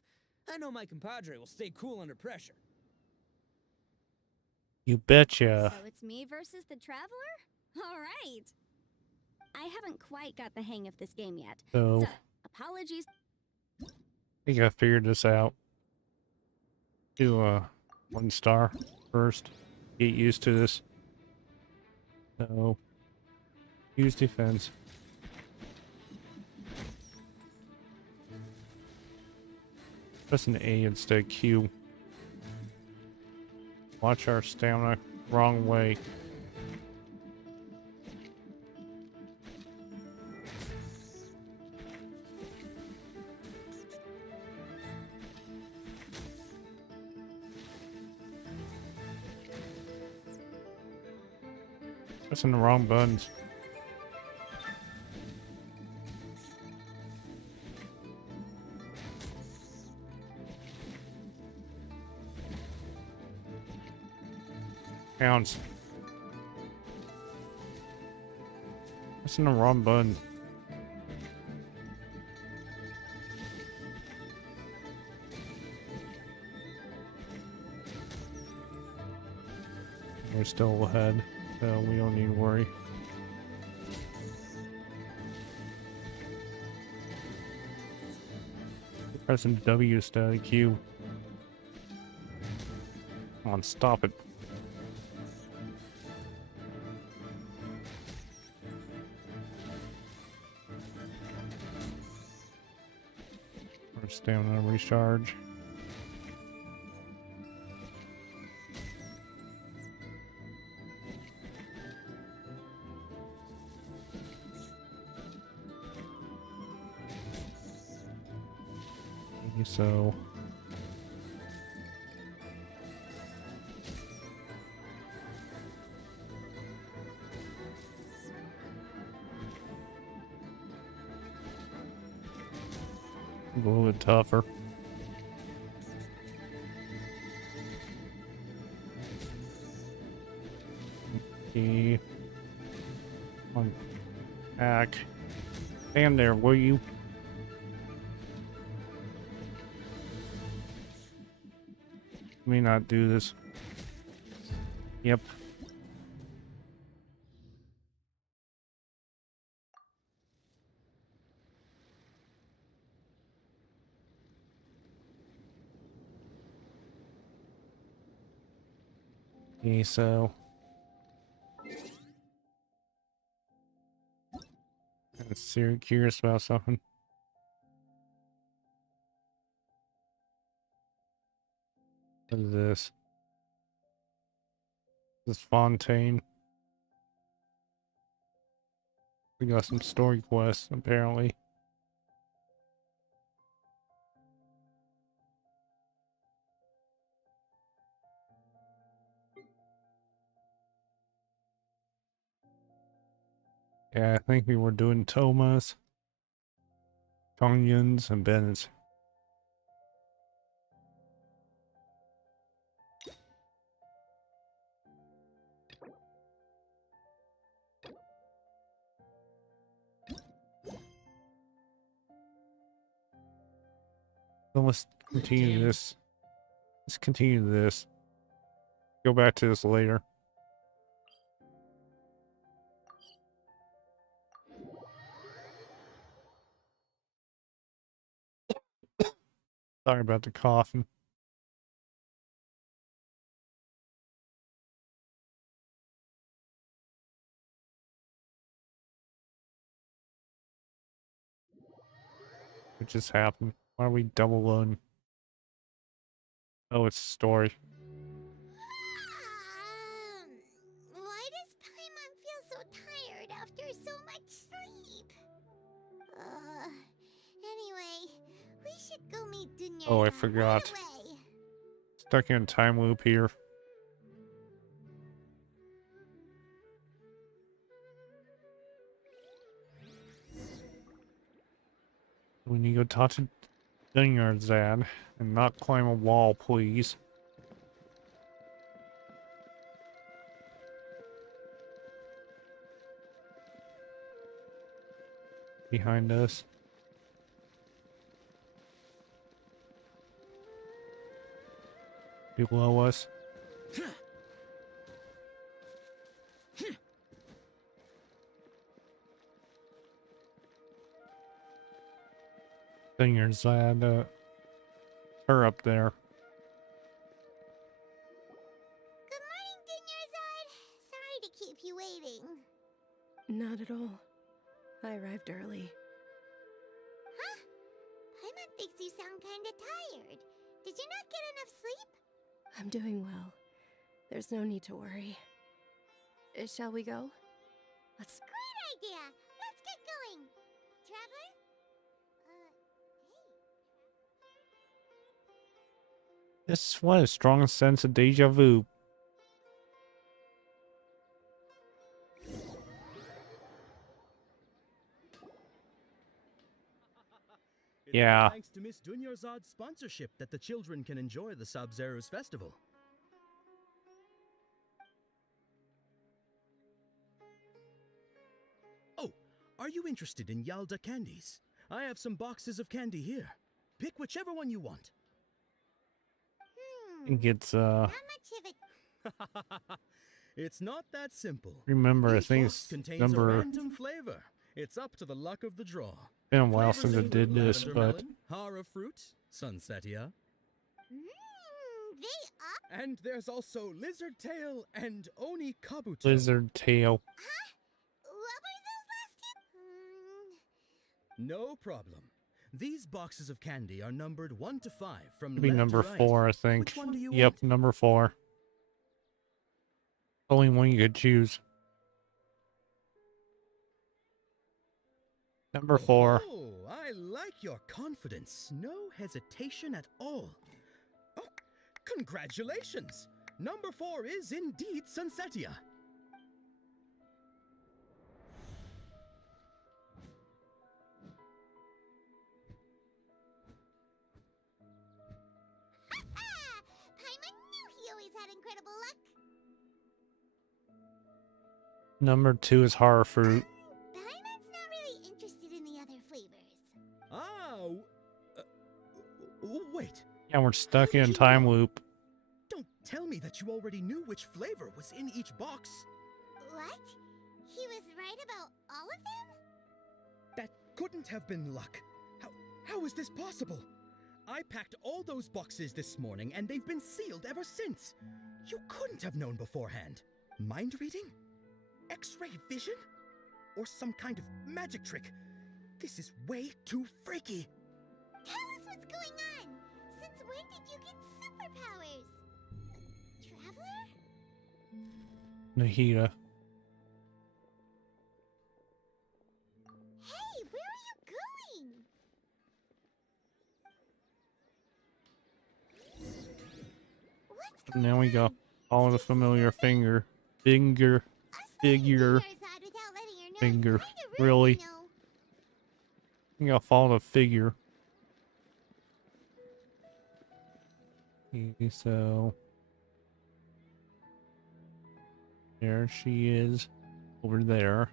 I know my compadre will stay cool under pressure. You betcha. So it's me versus the Traveler? All right. I haven't quite got the hang of this game yet. So, apologies. I think I figured this out. Do 1 star first. Get used to this. So, use defense. Press an A instead of Q. Watch our stamina. Wrong way. Pressing the wrong buttons. Counts. Pressing the wrong button. We're still ahead, so we don't need to worry. Pressing W instead of Q. Come on, stop it. Or stamina recharge. So a little bit tougher. Okay. On back. Stand there, will you? May not do this. Yep. Okay, so I'm curious about something. What is this? This Fontaine. We got some story quests, apparently. Yeah, I think we were doing Thomas, Tongyans, and Bennett's. So let's continue this. Let's continue this. Go back to this later. Sorry about the coughing. What just happened? Why are we double loading? Oh, it's story. Why does Paimon feel so tired after so much sleep? Anyway, we should go meet Dunya. Oh, I forgot. Right away. Stuck in a time loop here. We need to go talk to Dunyarzad and not climb a wall, please. Behind us. Below us. Dunyarzad, her up there. Good morning, Dunyarzad. Sorry to keep you waiting. Not at all. I arrived early. Huh? Paimon thinks you sound kinda tired. Did you not get enough sleep? I'm doing well. There's no need to worry. Shall we go? Let's... Great idea! Let's get going! Traveler? This is what a strong sense of deja vu. Yeah. Thanks to Miss Dunyarzad's sponsorship that the children can enjoy the Sub-Zero's festival. Oh, are you interested in Yalda candies? I have some boxes of candy here. Pick whichever one you want. I think it's, How much of it? It's not that simple. remember, I Each think box it's contains a number... random flavor. It's up to the luck of the draw. Been a while Flavors since I did include this, lavender but melon, hara fruit, sunsetia, They are. and there's also lizard tail and oni kabuto. lizard tail. What were those last two? No problem. These boxes of candy are numbered 1 to 5 from Should be left number to right. 4, I think. Which one do you Yep, want? number 4. Only one you could choose. Number 4. Oh, I like your confidence. No hesitation at all. Oh, congratulations! Number 4 is indeed Sunsetia. Paimon knew he always had incredible luck. Number 2 is horror fruit. Paimon's not really interested in the other flavors. Ah, wait. Yeah, we're stuck in a time loop. Don't tell me that you already knew which flavor was in each box. What? He was right about all of them? That couldn't have been luck. How is this possible? I packed all those boxes this morning and they've been sealed ever since. You couldn't have known beforehand. Mind reading? X-ray vision? Or some kind of magic trick? This is way too freaky. Tell us what's going on. Since when did you get superpowers? Traveler? Nahida. Hey, where are you going? What's going Now we go. Follow the familiar finger. Finger. Figure. Finger. Really? You gotta follow the figure. Okay, so there she is. Over there.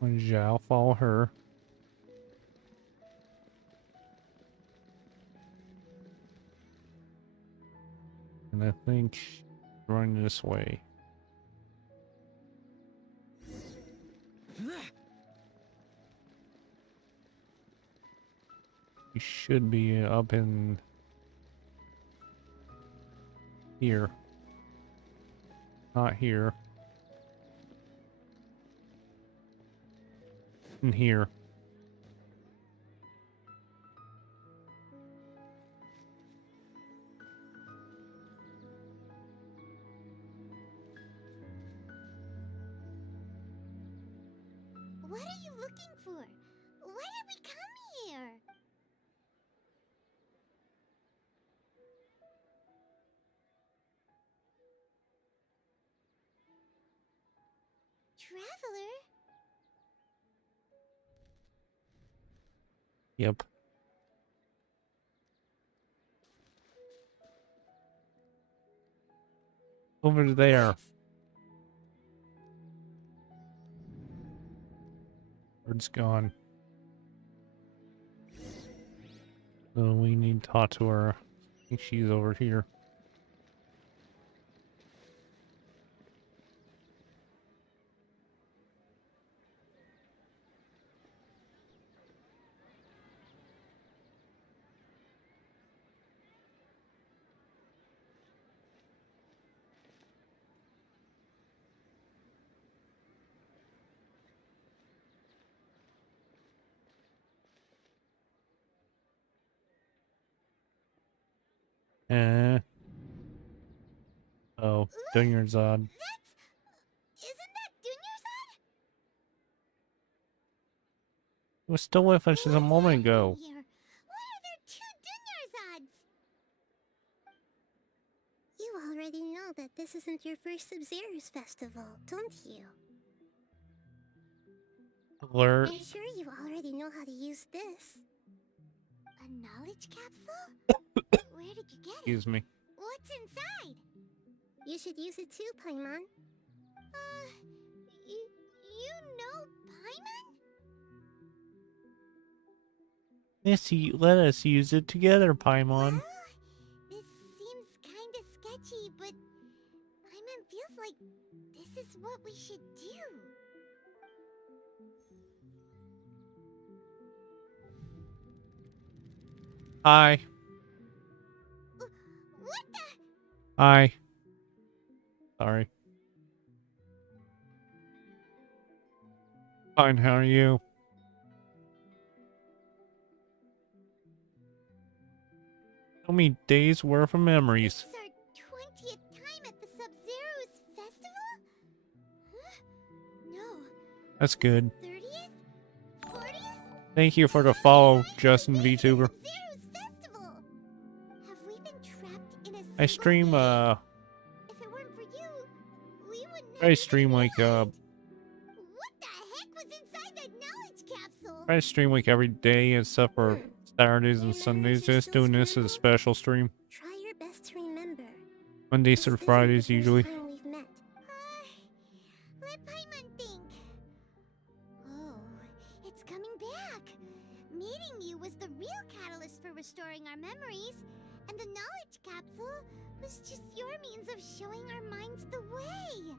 And Zhao, follow her. And I think running this way. You should be up in here. Not here. In here. What are you looking for? Why did we come here? Traveler? Yep. Over there. Bird's gone. So we need to talk to her. I think she's over here. Oh, Dunger's odd. Isn't that Dunyarzad? It was still with us just a moment ago. Here. Why are there two Dunyarzads? You already know that this isn't your first Sub-Zero's festival, don't you? Alert. I'm sure you already know how to use this. A knowledge capsule? Where did you get it? Excuse me. What's inside? You should use it too, Paimon. You know Paimon? Missy, let us use it together, Paimon. Well, this seems kinda sketchy, but Paimon feels like this is what we should do. Hi. What the? Hi. Sorry. Fine, how are you? How many days worth of memories? This is our 20th time at the Sub-Zero's festival? Huh? No. That's good. 30th? 40th? Thank you for the follow, Justin VTuber. Sub-Zero's festival! Have we been trapped in a I single stream, game? If it weren't for you, we would I never stream like, What the heck was inside that knowledge capsule? I stream like every day except for Saturdays and Sundays. Just doing this as a special stream. Try your best to remember. Mondays This through isn't Fridays the first usually. time we've met. Let Paimon think. Oh, it's coming back. Meeting you was the real catalyst for restoring our memories, and the knowledge capsule was just your means of showing our minds the way.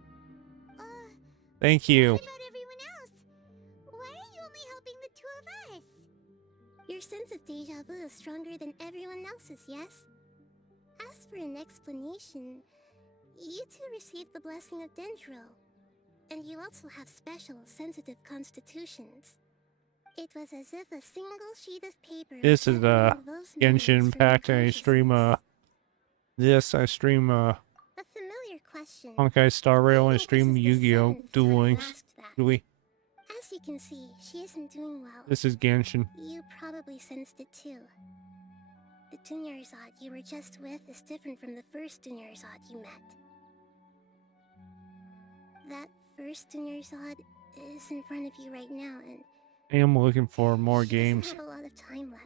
Thank you. What about everyone else? Why are you only helping the two of us? Your sense of deja vu is stronger than everyone else's, yes? As for an explanation, you two received the blessing of Dendro, and you also have special, sensitive constitutions. It was as if a single sheet of paper. This is Genshin Impact. I stream I stream A familiar question. Honkai Star Rail and I This stream is the Yu-Gi-Oh! 7th Duel time Links. asked that. Really? As you can see, she isn't doing well. This is Genshin. You probably sensed it too. The Dunyarzad you were just with is different from the first Dunyarzad you met. That first Dunyarzad is in front of you right now, and I am looking for more she games. doesn't have a lot of time left.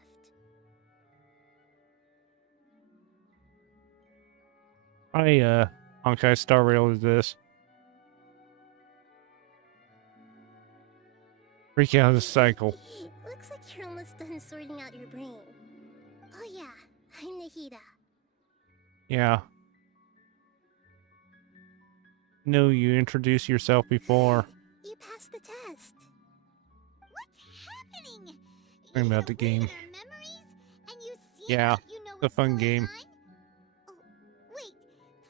Honkai Star Rail is this. Freak out the cycle. Looks like you're almost done sorting out your brain. Oh yeah, I'm Nahida. Yeah. No, you introduced yourself before. You passed the test. What's happening? Talking You about the can live game. in our memories, and you see Yeah, what you know it's a what's fun going game. on? Oh, wait.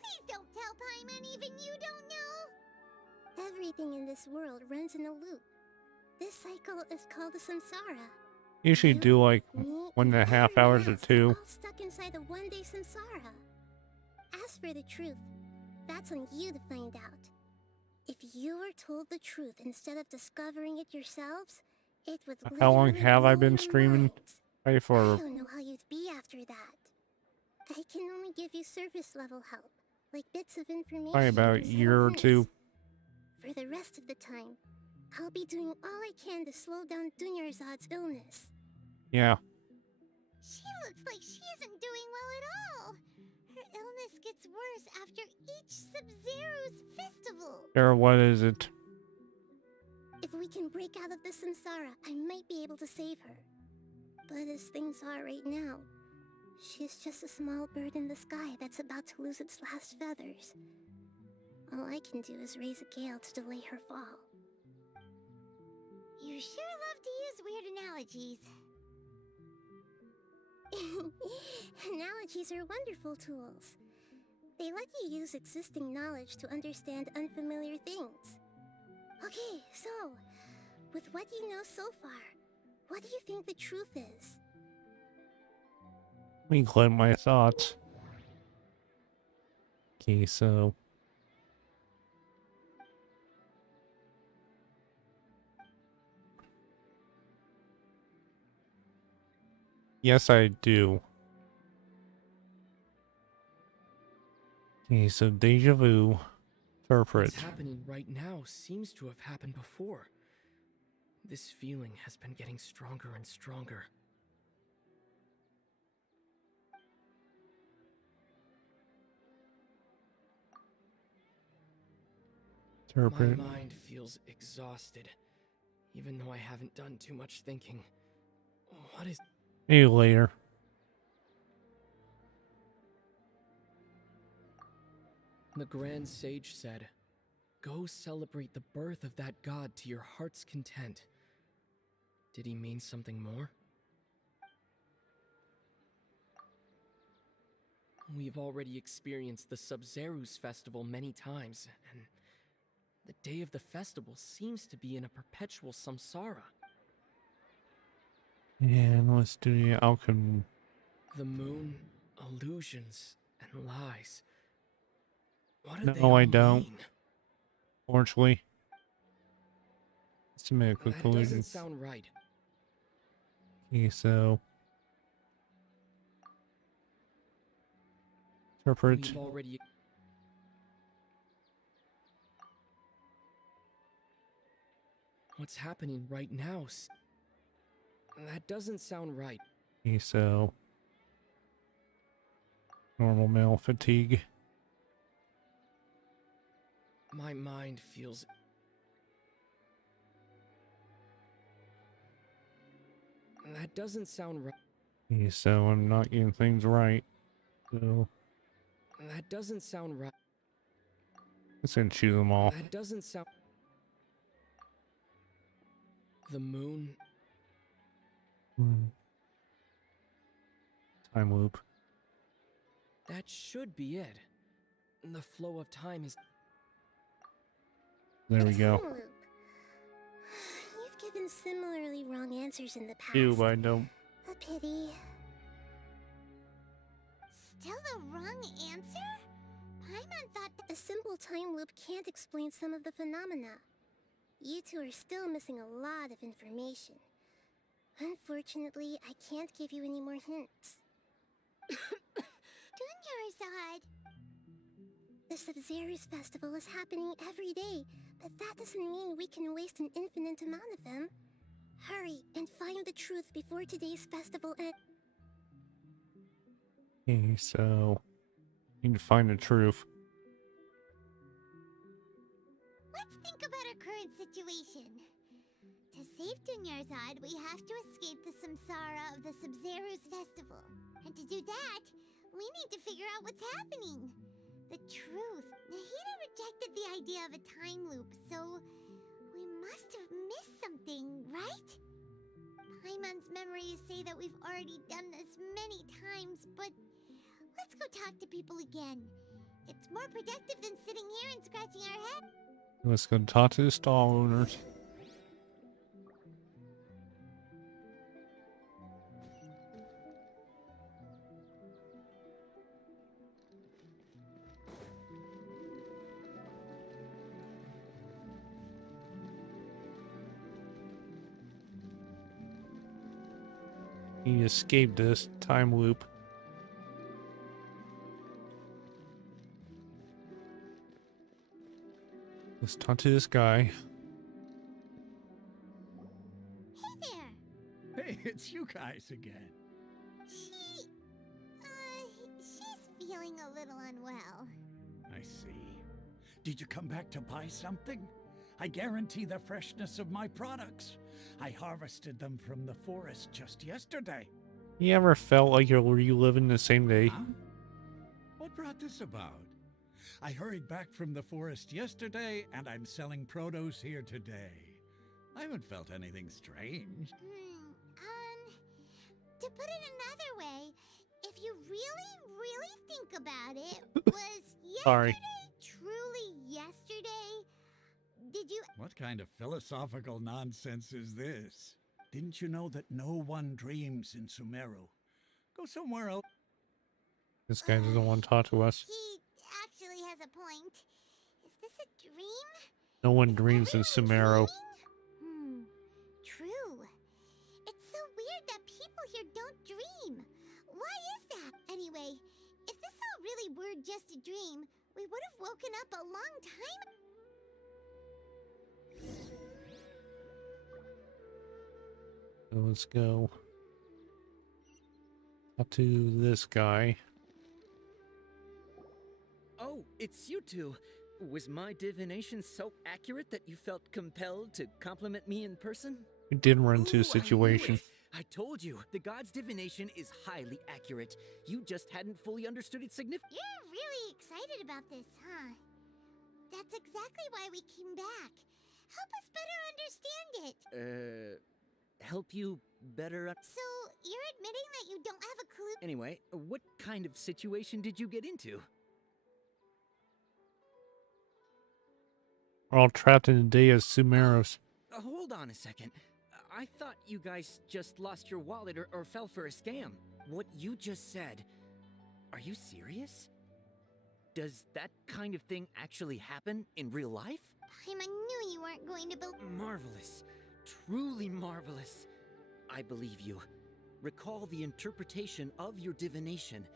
Please don't tell Paimon even you don't know. Everything in this world runs in a loop. This cycle is called a samsara. Usually You, do like me, 1.5 and hours everyone or else are 2. all stuck inside a one-day samsara. As for the truth, that's on you to find out. If you were told the truth instead of discovering it yourselves, it would How long literally have I blow been your streaming? minds. Probably I for don't know how you'd be after that. I can only give you surface level help, like bits of information. probably about a and year or 2. awareness. For the rest of the time, I'll be doing all I can to slow down Dunyarzad's illness. Yeah. She looks like she isn't doing well at all. Her illness gets worse after each Sub-Zero's festival. Sure, what is it? If we can break out of this samsara, I might be able to save her. But as things are right now, she's just a small bird in the sky that's about to lose its last feathers. All I can do is raise a gale to delay her fall. You sure love to use weird analogies. Analogies are wonderful tools. They let you use existing knowledge to understand unfamiliar things. Okay, so, with what you know so far, what do you think the truth is? Let me collect my thoughts. Okay, so yes, I do. Okay, so deja vu. Interpret. What's happening right now seems to have happened before. This feeling has been getting stronger and stronger. Interpret. My mind feels exhausted, even though I haven't done too much thinking. What is... See you later. The Grand Sage said, "Go celebrate the birth of that god to your heart's content." Did he mean something more? We've already experienced the Sub-Zerus festival many times, and the day of the festival seems to be in a perpetual samsara. And let's do the alchemy. The moon, illusions, and lies. What do No, they all I don't. mean? Fortunately. Let's make a quick That conclusion. doesn't sound right. Okay, so interpret. We've already... What's happening right now? That doesn't sound right. Okay, so normal male fatigue. My mind feels... That doesn't sound right. Okay, so I'm not getting things right. So That doesn't sound right. let's then choose them all. That doesn't sound... The moon... Time loop. That should be it. The flow of time is... There we go. Time loop. You've given similarly wrong answers in the past. Ew, I don't. A pity. Still the wrong answer? Paimon thought a simple time loop can't explain some of the phenomena. You two are still missing a lot of information. Unfortunately, I can't give you any more hints. Dunyarzad! The Sub-Zerus festival is happening every day, but that doesn't mean we can waste an infinite amount of them. Hurry and find the truth before today's festival ends. Okay, so need to find the truth. Let's think about our current situation. To save Dunyarzad, we have to escape the samsara of the Sub-Zerus festival. And to do that, we need to figure out what's happening. The truth. Nahida rejected the idea of a time loop, so we must have missed something, right? Paimon's memories say that we've already done this many times, but let's go talk to people again. It's more productive than sitting here and scratching our head. Let's go talk to the stall owners. He escaped this time loop. Let's talk to this guy. Hey there! Hey, it's you guys again. She's feeling a little unwell. I see. Did you come back to buy something? I guarantee the freshness of my products. I harvested them from the forest just yesterday. You ever felt like you're reliving the same day? Huh? What brought this about? I hurried back from the forest yesterday, and I'm selling produce here today. I haven't felt anything strange. To put it another way, if you really think about it, was yesterday Sorry. truly yesterday? Did you... What kind of philosophical nonsense is this? Didn't you know that no one dreams in Sumeru? Go somewhere else. This guy doesn't want to talk to us. He actually has a point. Is this a dream? No one dreams in Sumeru. True. It's so weird that people here don't dream. Why is that? Anyway, if this all really were just a dream, we would have woken up a long time. So let's go up to this guy. Oh, it's you two. Was my divination so accurate that you felt compelled to compliment me in person? We did run into Ooh, a situation. I told you, the god's divination is highly accurate. You just hadn't fully understood its significance. You're really excited about this, huh? That's exactly why we came back. Help us better understand it. help you better So, you're admitting that you don't have a clue? Anyway, what kind of situation did you get into? We're all trapped in the day as Sumeros. Hold on a second. I thought you guys just lost your wallet or fell for a scam. What you just said, are you serious? Does that kind of thing actually happen in real life? Paimon knew you weren't going to Marvelous. Truly marvelous. I believe you. Recall the interpretation of your divination,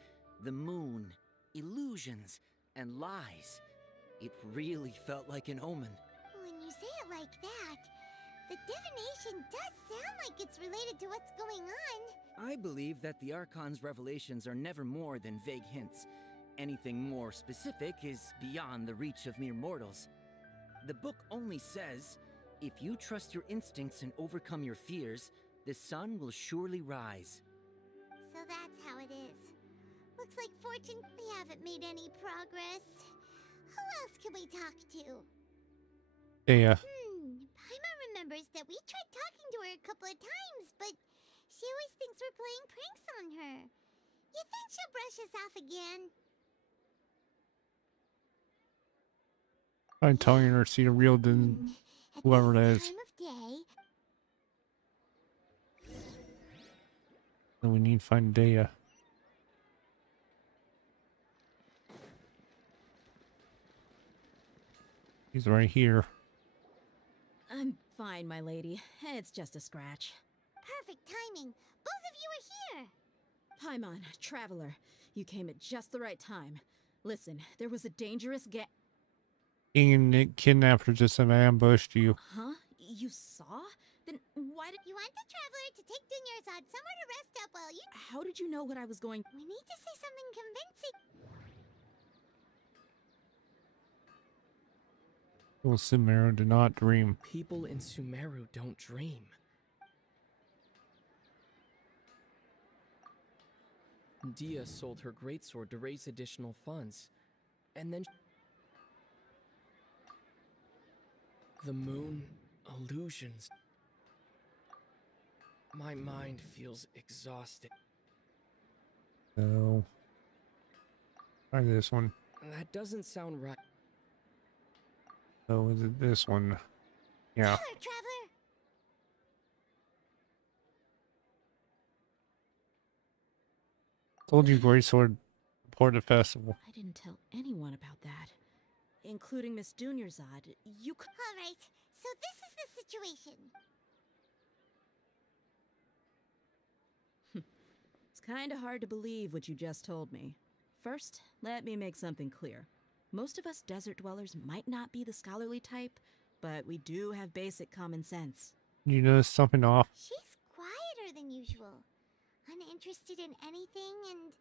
the moon, illusions, and lies. It really felt like an omen. When you say it like that, the divination does sound like it's related to what's going on. I believe that the Archon's revelations are never more than vague hints. Anything more specific is beyond the reach of mere mortals. The book only says, if you trust your instincts and overcome your fears, the sun will surely rise. So that's how it is. Looks like Fortune, we haven't made any progress. Who else can we talk to? Yeah. Paimon remembers that we tried talking to her a couple of times, but she always thinks we're playing pranks on her. You think she'll brush us off again? I'm telling her to see the real than whoever it is. Time of day. Then we need to find Daya. He's right here. I'm fine, my lady. It's just a scratch. Perfect timing. Both of you are here. Paimon, traveler, you came at just the right time. Listen, there was a dangerous King and Nick kidnapped her, just have ambushed you. Huh? You saw? Then why did you want the traveler to take Dunyarzad somewhere to rest up while you... How did you know what I was going... We need to say something convincing. Well, Sumeru did not dream. People in Sumeru don't dream. Dia sold her greatsword to raise additional funds. And then... The moon, illusions. My mind feels exhausted. So, try this one. That doesn't sound right. So is it this one? Yeah. Traveler. Told you Greatsword support the festival. I didn't tell anyone about that. Including Miss Dunyarzad. You could... All right, so this is the situation. It's kinda hard to believe what you just told me. First, let me make something clear. Most of us desert dwellers might not be the scholarly type, but we do have basic common sense. You notice something off? She's quieter than usual. Uninterested in anything and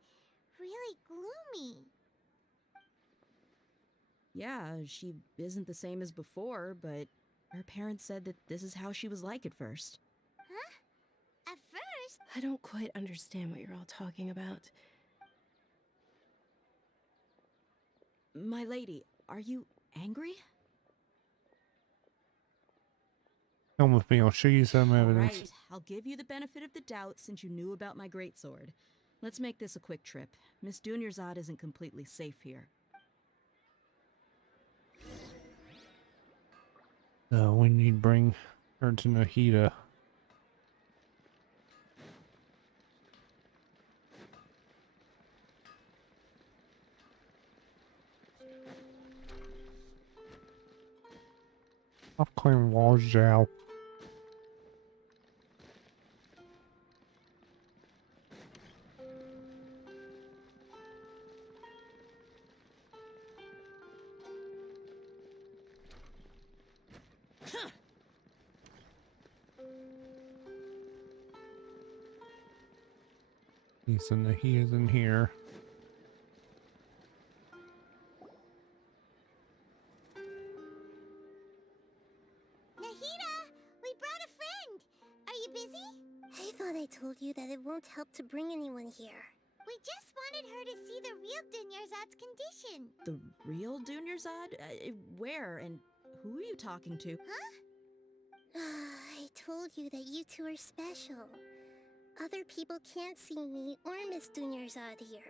really gloomy. Yeah, she isn't the same as before, but her parents said that this is how she was like at first. Huh? At first? I don't quite understand what you're all talking about. My lady, are you angry? Come with me, I'll show you some evidence. Right, I'll give you the benefit of the doubt since you knew about my greatsword. Let's make this a quick trip. Miss Dunyarzad isn't completely safe here. We need to bring her to Nahida. I'll claim walls, Zhao. He is in here. Nahida, we brought a friend. Are you busy? I thought I told you that it won't help to bring anyone here. We just wanted her to see the real Dunyarzad's condition. The real Dunyarzad? Where and who are you talking to? Huh? I told you that you two are special. Other people can't see me or Miss Dunyarzad here.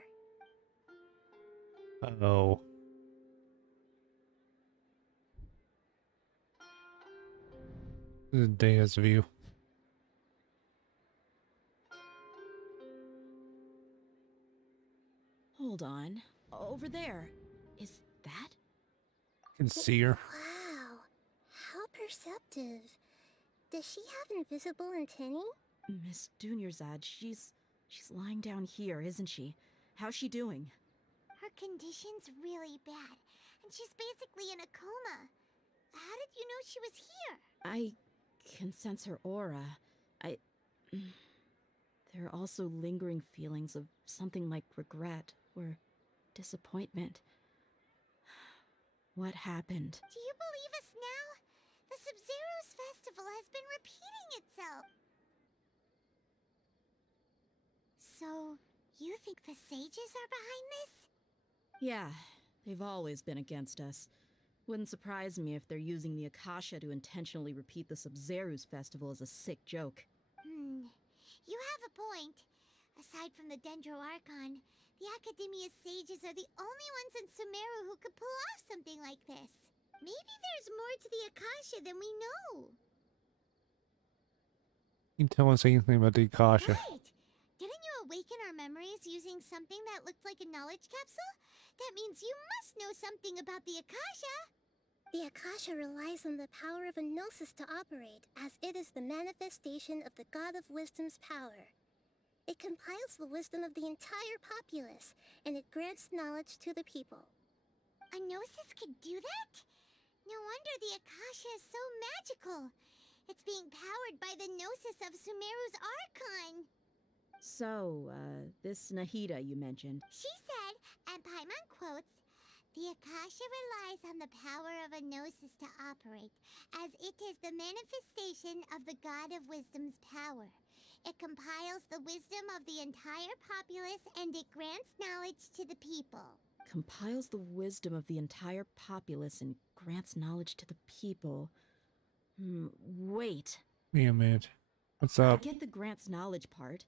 Uh-oh. This is Daya's view. Hold on. Over there. Is that? You can see her. Wow, how perceptive. Does she have invisible antennae? Miss Dunyarzad, she's lying down here, isn't she? How's she doing? Her condition's really bad, and she's basically in a coma. How did you know she was here? I can sense her aura. There are also lingering feelings of something like regret or disappointment. What happened? Do you believe us now? The Sub-Zero's festival has been repeating itself. So, you think the sages are behind this? Yeah, they've always been against us. Wouldn't surprise me if they're using the Akasha to intentionally repeat the Sub-Zero's festival as a sick joke. You have a point. Aside from the Dendro Archon, the Academia's sages are the only ones in Sumeru who could pull off something like this. Maybe there's more to the Akasha than we know. You can tell us anything about the Akasha. Right! Didn't you awaken our memories using something that looked like a knowledge capsule? That means you must know something about the Akasha! The Akasha relies on the power of a gnosis to operate, as it is the manifestation of the God of Wisdom's power. It compiles the wisdom of the entire populace, and it grants knowledge to the people. A gnosis could do that? No wonder the Akasha is so magical. It's being powered by the gnosis of Sumeru's Archon. So, this Nahida you mentioned. She said, and Paimon quotes, "The Akasha relies on the power of a gnosis to operate, as it is the manifestation of the God of Wisdom's power. It compiles the wisdom of the entire populace and it grants knowledge to the people." Compiles the wisdom of the entire populace and grants knowledge to the people. Wait. Wait a minute. What's I up? get the grants knowledge part.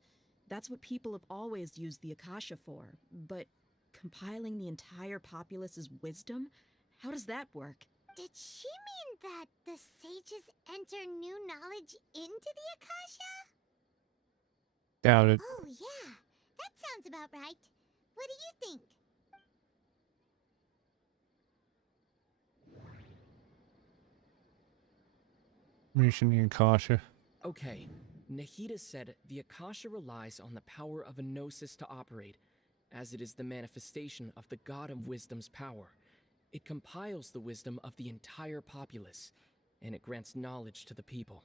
That's what people have always used the Akasha for. But compiling the entire populace's wisdom? How does that work? Did she mean that the sages enter new knowledge into the Akasha? Doubt it. Oh yeah, that sounds about right. What do you think? Mission the Akasha. Okay, Nahida said the Akasha relies on the power of a gnosis to operate, as it is the manifestation of the God of Wisdom's power. It compiles the wisdom of the entire populace, and it grants knowledge to the people.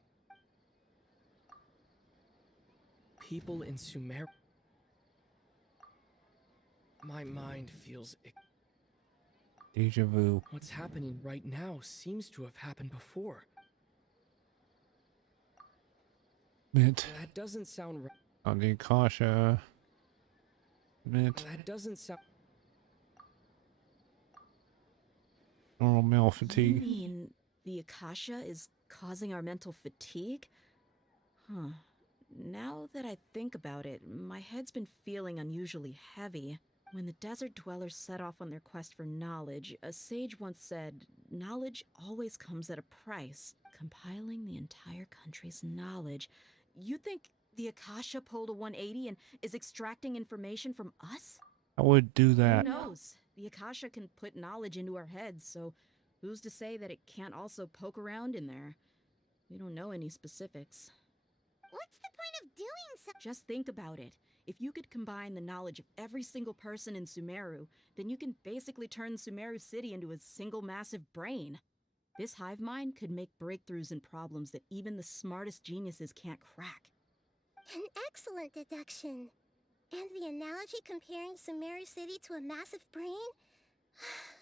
People in Sumer... My mind feels... Deja vu. What's happening right now seems to have happened before. Mint. That doesn't sound right. On the Akasha. Mint. That doesn't sound... Normal male You fatigue. mean the Akasha is causing our mental fatigue? Huh. Now that I think about it, my head's been feeling unusually heavy. When the desert dwellers set off on their quest for knowledge, a sage once said, "Knowledge always comes at a price." Compiling the entire country's knowledge. You think the Akasha pulled a 180 and is extracting information from us? I would do that. Who knows? The Akasha can put knowledge into our heads, so who's to say that it can't also poke around in there? We don't know any specifics. What's the point of doing so? Just think about it. If you could combine the knowledge of every single person in Sumeru, then you can basically turn Sumeru City into a single massive brain. This hive mind could make breakthroughs in problems that even the smartest geniuses can't crack. An excellent deduction. And the analogy comparing Sumeru City to a massive brain?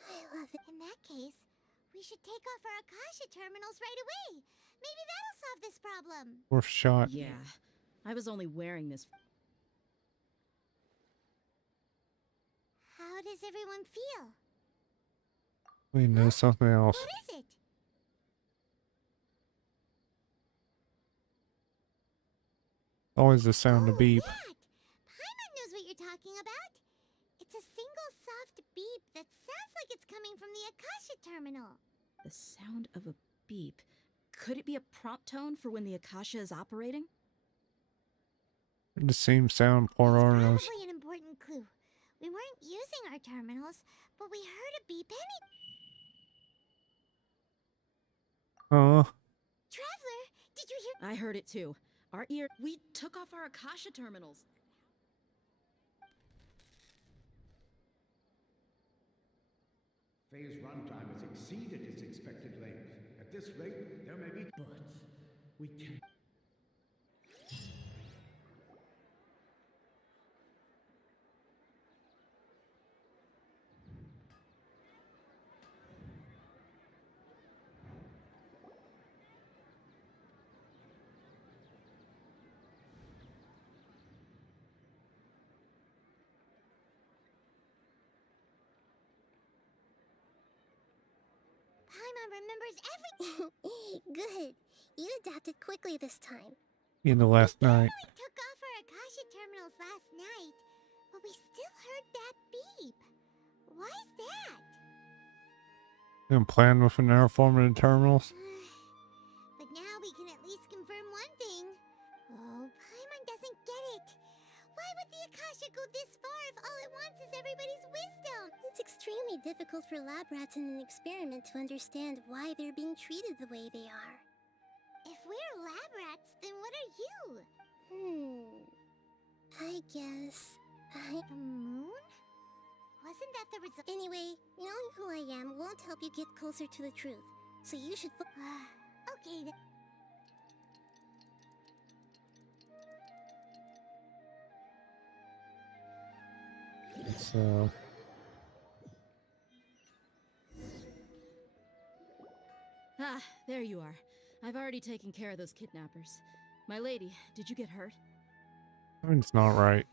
I love it. In that case, we should take off our Akasha terminals right away. Maybe that'll solve this problem. Worth shot. Yeah, I was only wearing this. How does everyone feel? We know something else. What is it? Always the sound of beep. Paimon knows what you're talking about. It's a single soft beep that sounds like it's coming from the Akasha terminal. The sound of a beep. Could it be a prompt tone for when the Akasha is operating? The same sound poor Arnos. Probably an important clue. We weren't using our terminals, but we heard a beep Traveler, did you hear? I heard it too. Our ear. We took off our Akasha terminals. Phase runtime has exceeded its expected length. At this rate, there may be... But we can... Paimon remembers everything. Good. You adapted quickly this time. In the last night. We took off our Akasha terminals last night, but we still heard that beep. Why is that? You can plan with an air form in the terminals. But now we can at least confirm one thing. Oh, Paimon doesn't get it. Why would the Akasha go this far if all it wants is everybody's wisdom? It's extremely difficult for lab rats in an experiment to understand why they're being treated the way they are. If we're lab rats, then what are you? I guess... The moon? Wasn't that the result? Anyway, knowing who I am won't help you get closer to the truth. So you should... Okay then. So... Ah, there you are. I've already taken care of those kidnappers. My lady, did you get hurt? It's not right.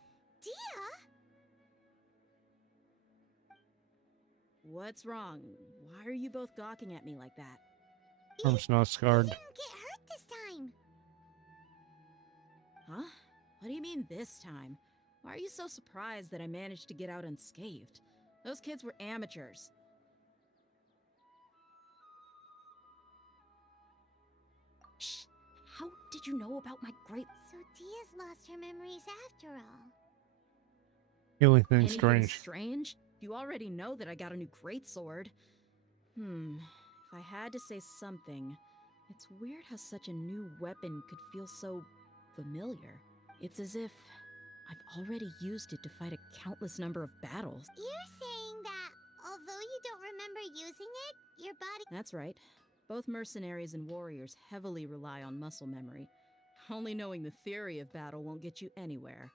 Dia? What's wrong? Why are you both gawking at me like that? I'm not scarred. You didn't get hurt this time. Huh? What do you mean this time? Why are you so surprised that I managed to get out unscathed? Those kids were amateurs. Shh! How did you know about my great... So Dia's lost her memories after all. Anything strange. Strange? You already know that I got a new greatsword. If I had to say something, it's weird how such a new weapon could feel so familiar. It's as if I've already used it to fight a countless number of battles. You're saying that although you don't remember using it, your body... That's right. Both mercenaries and warriors heavily rely on muscle memory. Only knowing the theory of battle won't get you anywhere.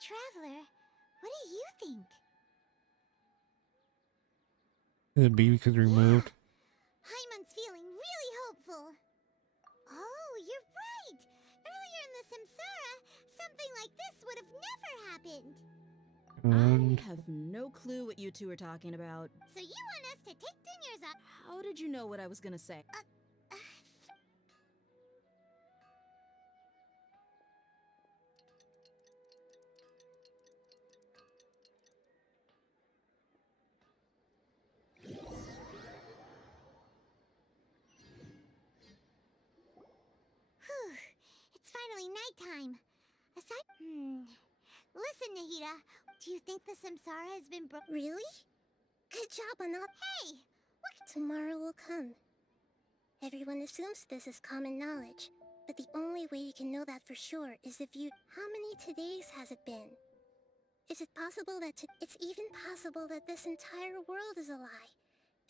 Traveler, what do you think? The beep is removed. Paimon's feeling really hopeful. Oh, you're right! Earlier in the Samsara, something like this would have never happened. And... I have no clue what you two are talking about. So you want us to take Dunya's up? How did you know what I was gonna say? It's finally nighttime. Listen, Nahida, do you think the Samsara has been Really? Good job on all... Hey! What? Tomorrow will come. Everyone assumes this is common knowledge, but the only way you can know that for sure is if you... How many todays has it been? Is it possible that It's even possible that this entire world is a lie,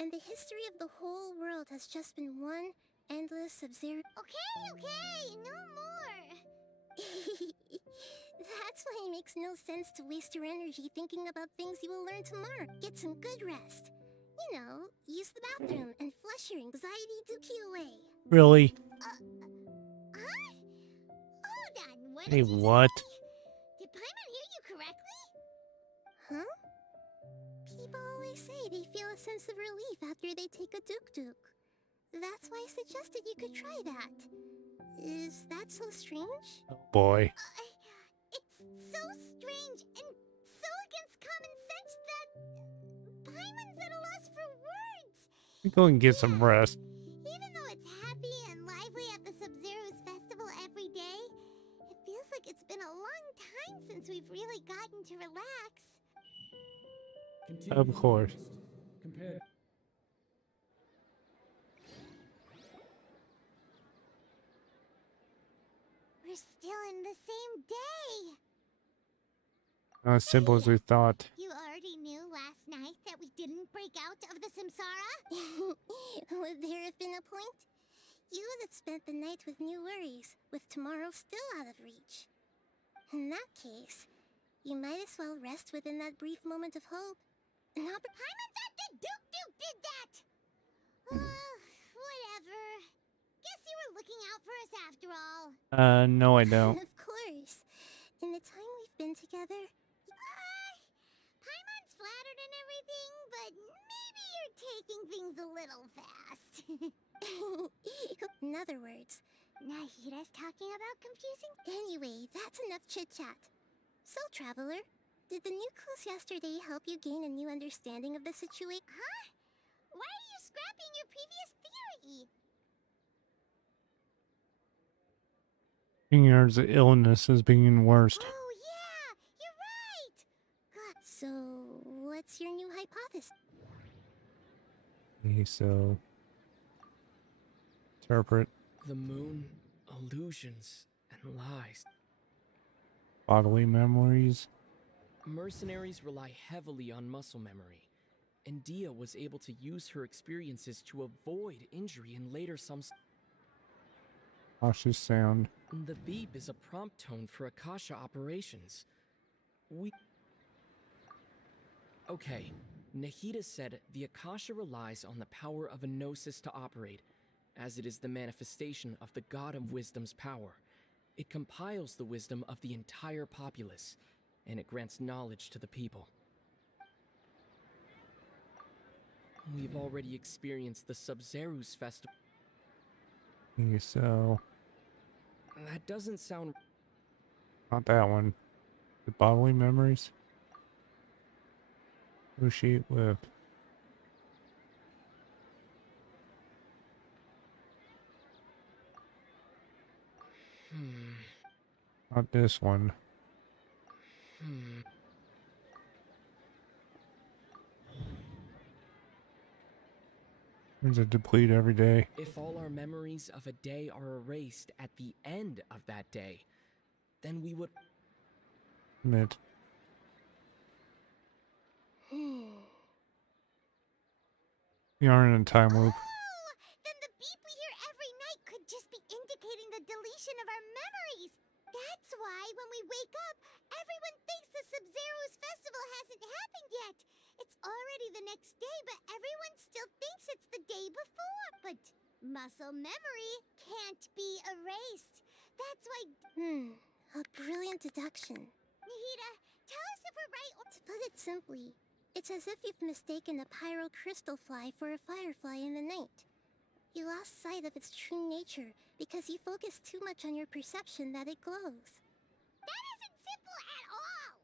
and the history of the whole world has just been one endless sub-zero... Okay, no more! That's why it makes no sense to waste your energy thinking about things you will learn tomorrow. Get some good rest. You know, use the bathroom and flush your anxiety dookie away. Really? Hold on, what Hey, did you what? say? Did Paimon hear you correctly? Huh? People always say they feel a sense of relief after they take a duk-duk. That's why I suggested you could try that. Is that so strange? Oh boy. It's so strange and so against common sense that Paimon's at a loss for words. Go and get some rest. Even though it's happy and lively at the Sub-Zero's festival every day, it feels like it's been a long time since we've really gotten to relax. Of course. Compared. We're still in the same day. Not as simple as we thought. You already knew last night that we didn't break out of the samsara? Would there have been a point? You would have spent the night with new worries, with tomorrow still out of reach. In that case, you might as well rest within that brief moment of hope. Not Paimon thought that Duke did that! Whatever. Guess you were looking out for us after all. No I don't. Of course. In the time we've been together... Paimon's flattered and everything, but maybe you're taking things a little fast. In other words... Nahira's talking about confusing... Anyway, that's enough chit-chat. So, Traveler, did the new clues yesterday help you gain a new understanding of the situation? Huh? Why are you scrapping your previous theory? Finger's illness is being worse. Oh yeah, you're right! God, so what's your new hypothesis? Okay, so interpret The moon, illusions, and lies. bodily memories. Mercenaries rely heavily on muscle memory, and Dia was able to use her experiences to avoid injury in later Cautious sound. The beep is a prompt tone for Akasha operations. Okay, Nahida said the Akasha relies on the power of a gnosis to operate, as it is the manifestation of the God of Wisdom's power. It compiles the wisdom of the entire populace, and it grants knowledge to the people. We've already experienced the Sub-Zero's festival. Okay, so That doesn't sound... not that one. The bodily memories. Negotiate with. Not this one. There's a deplete every day. If all our memories of a day are erased at the end of that day, then we would... Admit. We are in a time loop. Then the beep we hear every night could just be indicating the deletion of our memories. That's why when we wake up, everyone thinks the Sub-Zero's festival hasn't happened yet. It's already the next day, but everyone still thinks it's the day before. But muscle memory can't be erased. That's why... A brilliant deduction. Nahida, tell us if we're right or... To put it simply, it's as if you've mistaken a pyro crystal fly for a firefly in the night. You lost sight of its true nature because you focused too much on your perception that it glows. That isn't simple at all!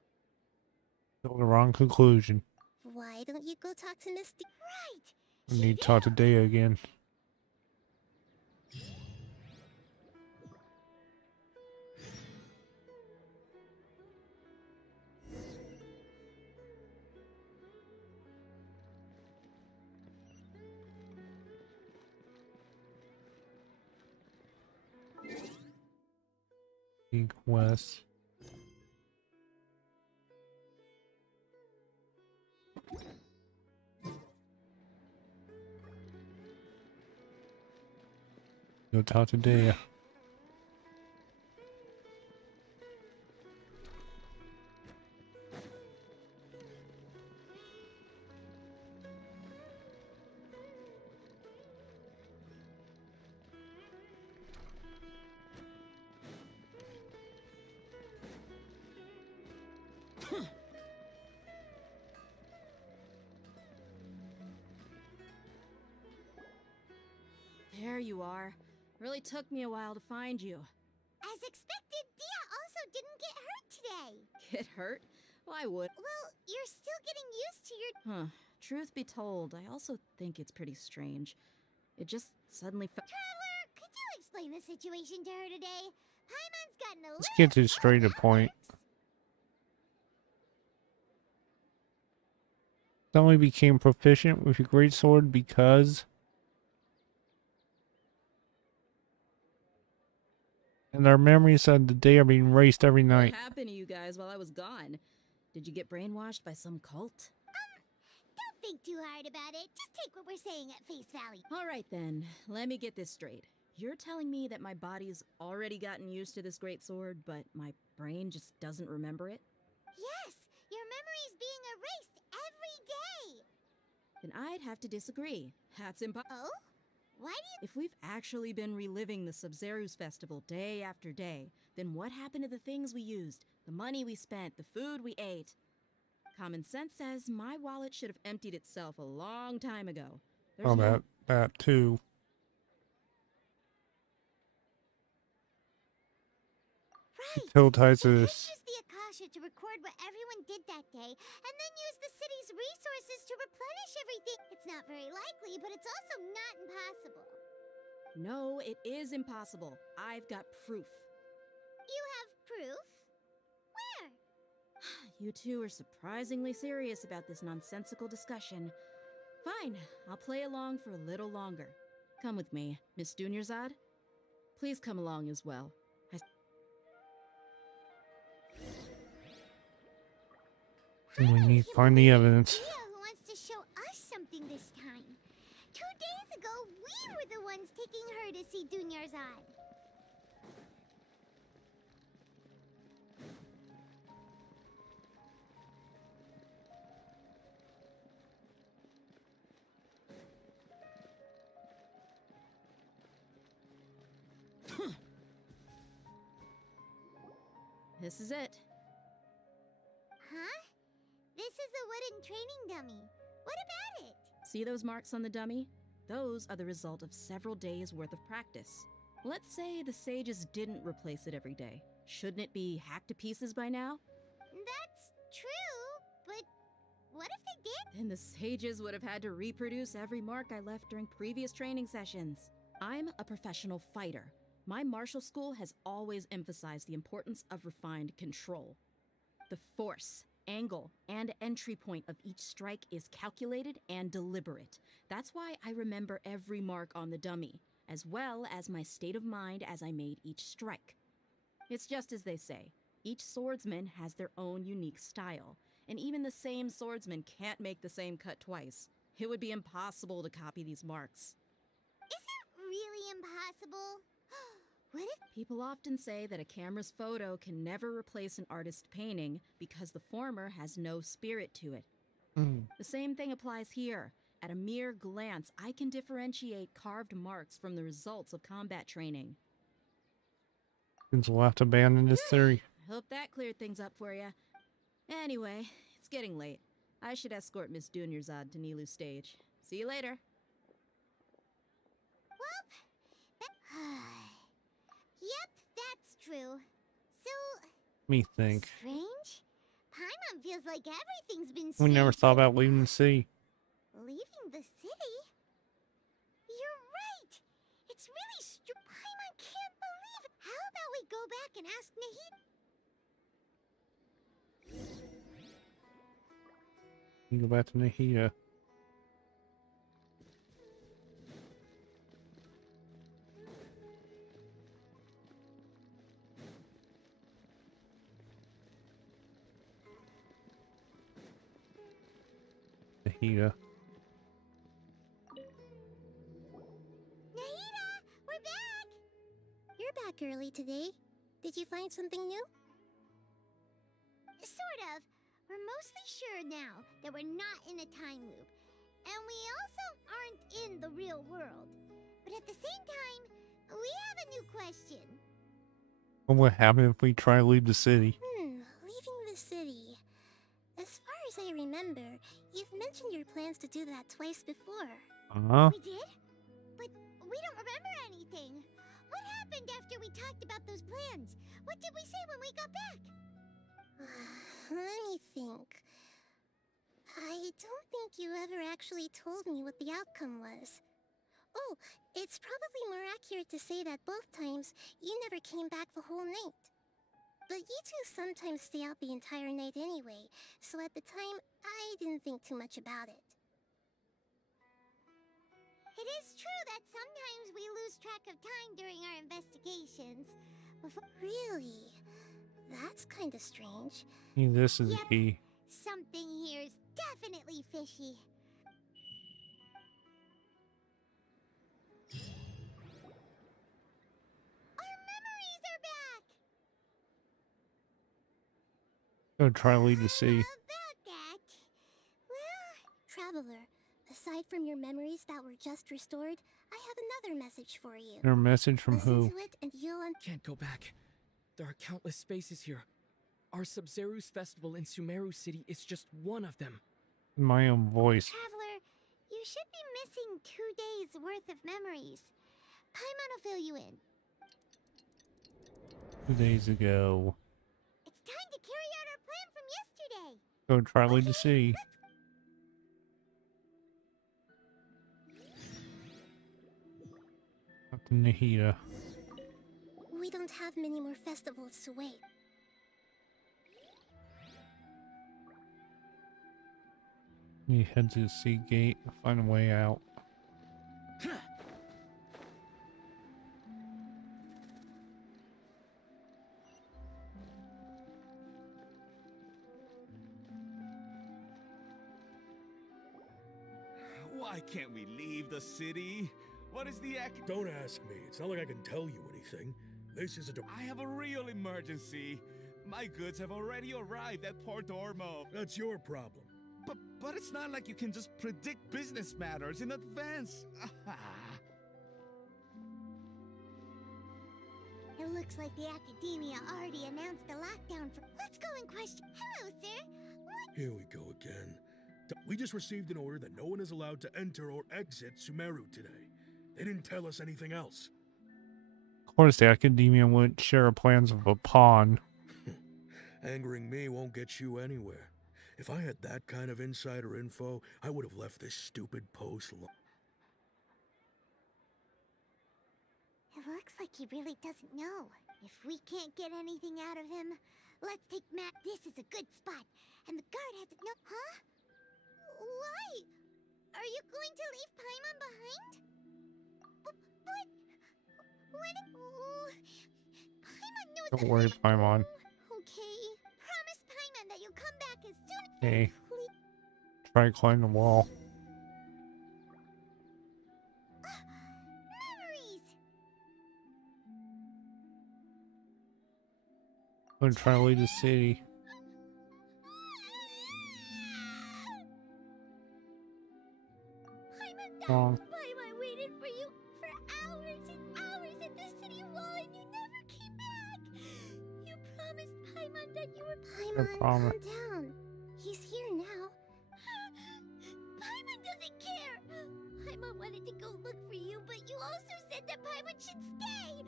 Still the wrong conclusion. Why don't you go talk to Misty? Right! We need to talk to Dea again. Big West. Go talk to Dea. There you are. Really took me a while to find you. As expected, Dia also didn't get hurt today. Get hurt? Why would? Well, you're still getting used to your... Huh. Truth be told, I also think it's pretty strange. It just suddenly Traveler, could you explain the situation to her today? Paimon's gotten a Let's little... get to straight to point. Suddenly became proficient with your greatsword because... And our memories of the day are being erased every night. What happened to you guys while I was gone? Did you get brainwashed by some cult? Don't think too hard about it. Just take what we're saying at face value. All right then, let me get this straight. You're telling me that my body's already gotten used to this great sword, but my brain just doesn't remember it? Yes, your memory's being erased every day. Then I'd have to disagree. That's impossible. Oh? Why do you... If we've actually been reliving the Sub-Zeru's festival day after day, then what happened to the things we used, the money we spent, the food we ate? Common sense says my wallet should have emptied itself a long time ago. Oh, that too. Right. Tiltize You this. could use the Akasha to record what everyone did that day, and then use the city's resources to replenish everything. It's not very likely, but it's also not impossible. No, it is impossible. I've got proof. You have proof? Where? You two are surprisingly serious about this nonsensical discussion. Fine, I'll play along for a little longer. Come with me, Miss Dunyarzad. Please come along as well. We need to find the evidence. Dia who wants to show us something this time. 2 days ago, we were the ones taking her to see Dunyarzad. This is it. Huh? This is a wooden training dummy. What about it? See those marks on the dummy? Those are the result of several days' worth of practice. Let's say the sages didn't replace it every day. Shouldn't it be hacked to pieces by now? That's true, but what if they did? Then the sages would have had to reproduce every mark I left during previous training sessions. I'm a professional fighter. My martial school has always emphasized the importance of refined control. The force, angle, and entry point of each strike is calculated and deliberate. That's why I remember every mark on the dummy, as well as my state of mind as I made each strike. It's just as they say, each swordsman has their own unique style, and even the same swordsman can't make the same cut twice. It would be impossible to copy these marks. Is it really impossible? What if... People often say that a camera's photo can never replace an artist's painting because the former has no spirit to it. The same thing applies here. At a mere glance, I can differentiate carved marks from the results of combat training. Since we'll have to abandon this theory. I hope that cleared things up for you. Anyway, it's getting late. I should escort Miss Dunyarzad to Nilu's stage. See you later. Yep, that's true. So... Let me think. Strange? Paimon feels like everything's been We strange. never thought about leaving the city. Leaving the city? You're right! It's really Paimon can't believe it! How about we go back and ask Nahida? You go back to Nahida. Nahida. Nahida! We're back! You're back early today. Did you find something new? Sort of. We're mostly sure now that we're not in a time loop. And we also aren't in the real world. But at the same time, we have a new question. What would happen if we try to leave the city? Leaving the city. As far as I remember, you've mentioned your plans to do that twice before. Uh-huh. We did? But we don't remember anything. talked about those plans. What did we say when we got back? Let me think. I don't think you ever actually told me what the outcome was. Oh, it's probably more accurate to say that both times you never came back the whole night. But you two sometimes stay out the entire night anyway, so at the time, I didn't think too much about it. It is true that sometimes we lose track of time during our investigations. Really? That's kinda strange. This is the key. Something here's definitely fishy. Our memories are back! Go try to lead the sea. About that. Well, Traveler, aside from your memories that were just restored, I have another message for you. Your message from Listen who? to it and you'll Can't go back. There are countless spaces here. Our Sub-Zeru's festival in Sumeru City is just one of them. My own voice. Traveler, you should be missing 2 days worth of memories. Paimon will fill you in. 2 days ago. It's time to carry out our plan from yesterday. Go try to lead the sea. Up to Nahida. We don't have many more festivals to wait. You head to the sea gate, find a way out. Why can't we leave the city? What is the Don't ask me. It's not like I can tell you anything. This is a... I have a real emergency. My goods have already arrived at Port Ormo. That's your problem. But it's not like you can just predict business matters in advance. It looks like the Academia already announced a lockdown for... Let's go and question... Hello, sir. What? Here we go again. We just received an order that no one is allowed to enter or exit Sumeru today. They didn't tell us anything else. Of course, the Academia wouldn't share plans of a pawn. Angering me won't get you anywhere. If I had that kind of insider info, I would have left this stupid post long. It looks like he really doesn't know. If we can't get anything out of him, let's take Matt. This is a good spot. And the guard has no... Huh? Why? Are you going to leave Paimon behind? But... When... Paimon knows Don't worry, Paimon. Okay. Promise Paimon that you'll come back as soon as... Hey. Try to climb the wall. Memories! I'm gonna try to lead the city. Wrong. Paimon waited for you for hours and hours at the city wall and you never came back! You promised Paimon that you were... I promise. Calm down. He's here now. Paimon doesn't care! Paimon wanted to go look for you, but you also said that Paimon should stay!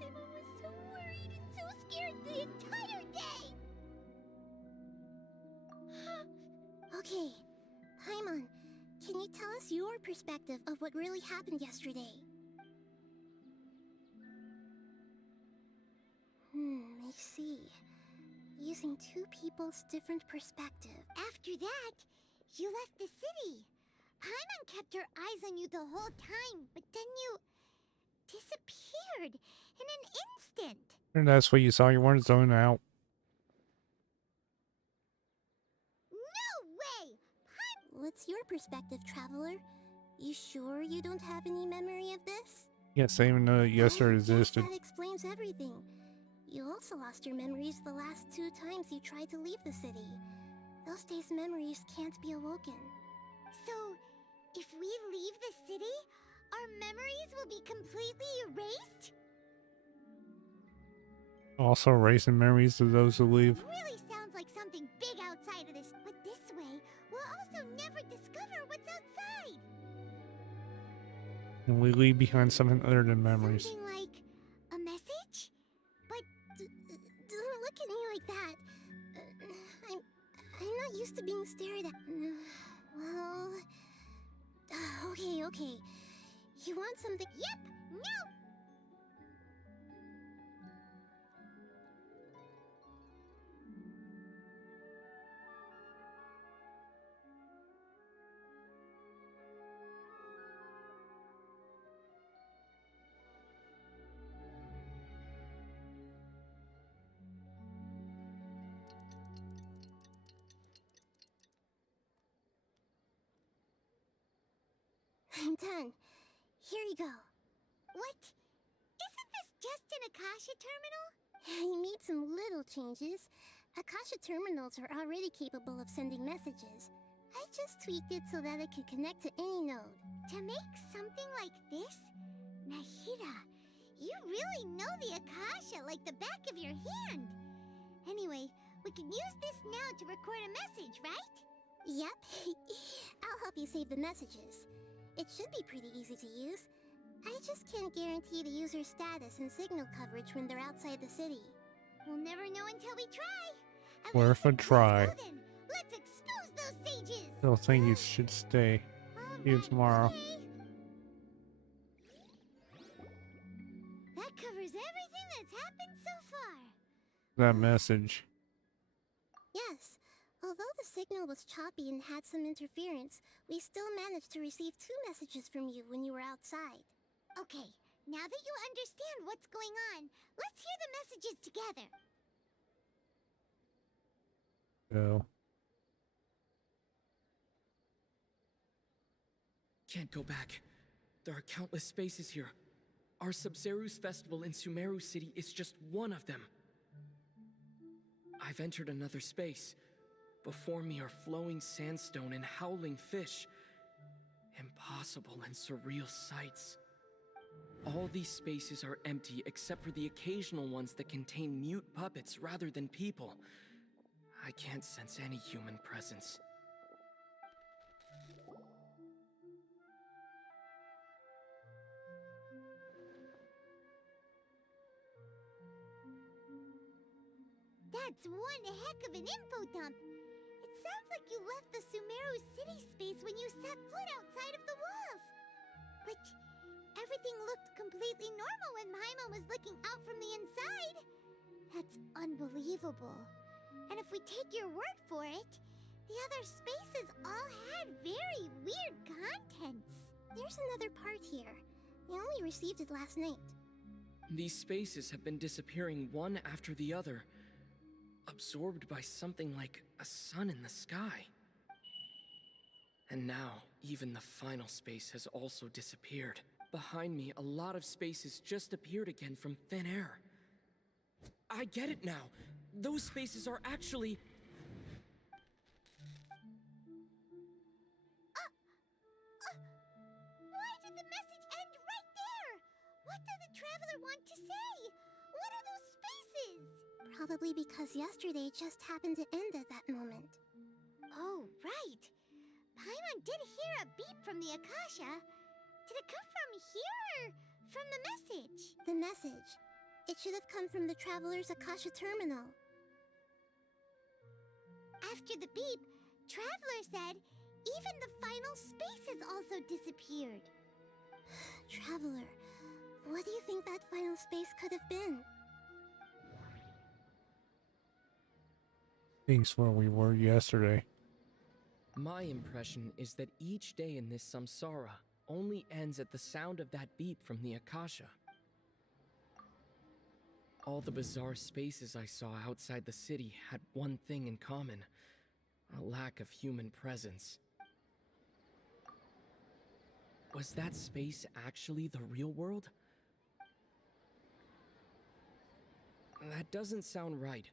Paimon was so worried and so scared the entire day! Okay, Paimon, can you tell us your perspective of what really happened yesterday? I see. Using two people's different perspective. After that, you left the city. Paimon kept her eyes on you the whole time, but then you disappeared in an instant. And that's what you saw. You weren't zoning out. No way! What's your perspective, Traveler? You sure you don't have any memory of this? Yes, I even know that yesterday existed. That explains everything. You also lost your memories the last 2 times you tried to leave the city. Those days' memories can't be awoken. So, if we leave the city, our memories will be completely erased? Also erasing memories of those who leave. It really sounds like something big outside of this, but this way, we'll also never discover what's outside. And we leave behind something other than memories. Something like a message? stared at... Well... Okay. You want something... Yep! No! I'm done. Here you go. What? Isn't this just an Akasha terminal? You made some little changes. Akasha terminals are already capable of sending messages. I just tweaked it so that it could connect to any node. To make something like this? Nahida, you really know the Akasha like the back of your hand. Anyway, we can use this now to record a message, right? Yep. I'll help you save the messages. It should be pretty easy to use. I just can't guarantee the user's status and signal coverage when they're outside the city. We'll never know until we try. Worth a try. Let's go then. Let's expose those sages. Still think you should stay. See you tomorrow. Okay. That covers everything that's happened so far. That message. Yes. Although the signal was choppy and had some interference, we still managed to receive 2 messages from you when you were outside. Okay, now that you understand what's going on, let's hear the messages together. Go. Can't go back. There are countless spaces here. Our Sub-Zeru's festival in Sumeru City is just one of them. I've entered another space. Before me are flowing sandstone and howling fish. Impossible and surreal sights. All these spaces are empty except for the occasional ones that contain mute puppets rather than people. I can't sense any human presence. That's one heck of an info dump. It sounds like you left the Sumeru city space when you set foot outside of the walls. But everything looked completely normal when Paimon was looking out from the inside. That's unbelievable. And if we take your word for it, the other spaces all had very weird contents. There's another part here. I only received it last night. These spaces have been disappearing one after the other, absorbed by something like a sun in the sky. And now, even the final space has also disappeared. Behind me, a lot of spaces just appeared again from thin air. I get it now. Those spaces are actually... Why did the message end right there? What did the traveler want to say? What are those spaces? Probably because yesterday just happened to end at that moment. Oh, right. Paimon did hear a beep from the Akasha. Did it come from here or from the message? The message. It should have come from the Traveler's Akasha terminal. After the beep, Traveler said even the final spaces also disappeared. Traveler, what do you think that final space could have been? Thanks where we were yesterday. My impression is that each day in this samsara only ends at the sound of that beep from the Akasha. All the bizarre spaces I saw outside the city had one thing in common: a lack of human presence. Was that space actually the real world? That doesn't sound right.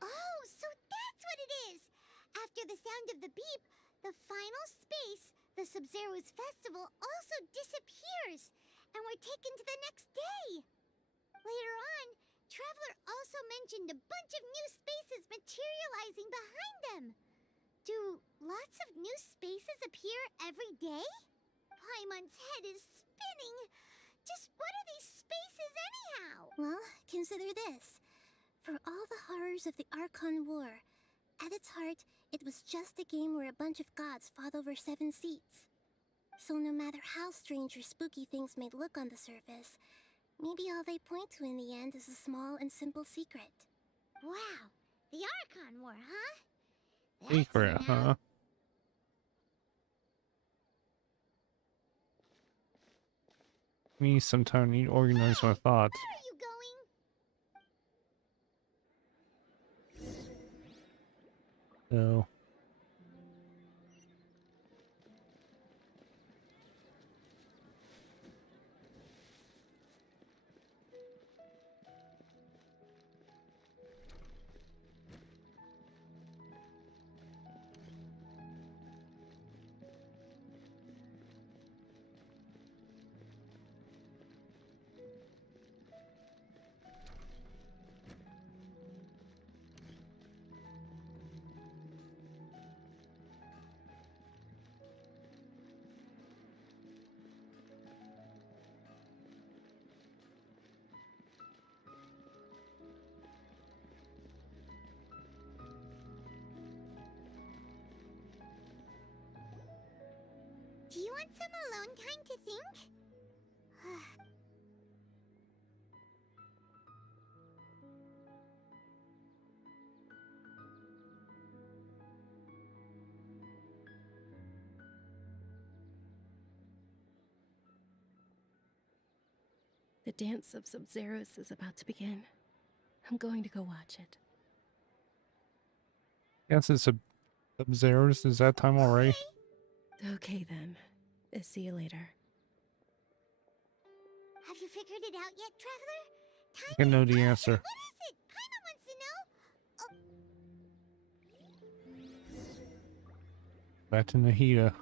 Oh, so that's what it is! After the sound of the beep, the final space, the Sub-Zeru's festival, also disappears, and we're taken to the next day. Later on, Traveler also mentioned a bunch of new spaces materializing behind them. Do lots of new spaces appear every day? Paimon's head is spinning. Just what are these spaces anyhow? Well, consider this. For all the horrors of the Archon War, at its heart, it was just a game where a bunch of gods fought over 7 seats. So no matter how strange or spooky things may look on the surface, maybe all they point to in the end is a small and simple secret. Wow, the Archon War, huh? Secret, huh? Me sometime need to organize my thoughts. Where are you going? So. Do you want some alone time to think? The dance of Sub-Zeros is about to begin. I'm going to go watch it. Yes, it's a Sub-Zeros. Is that time already? Okay then. See you later. Have you figured it out yet, Traveler? I can know the answer. What is it? Paimon wants to know. Back to Nahida.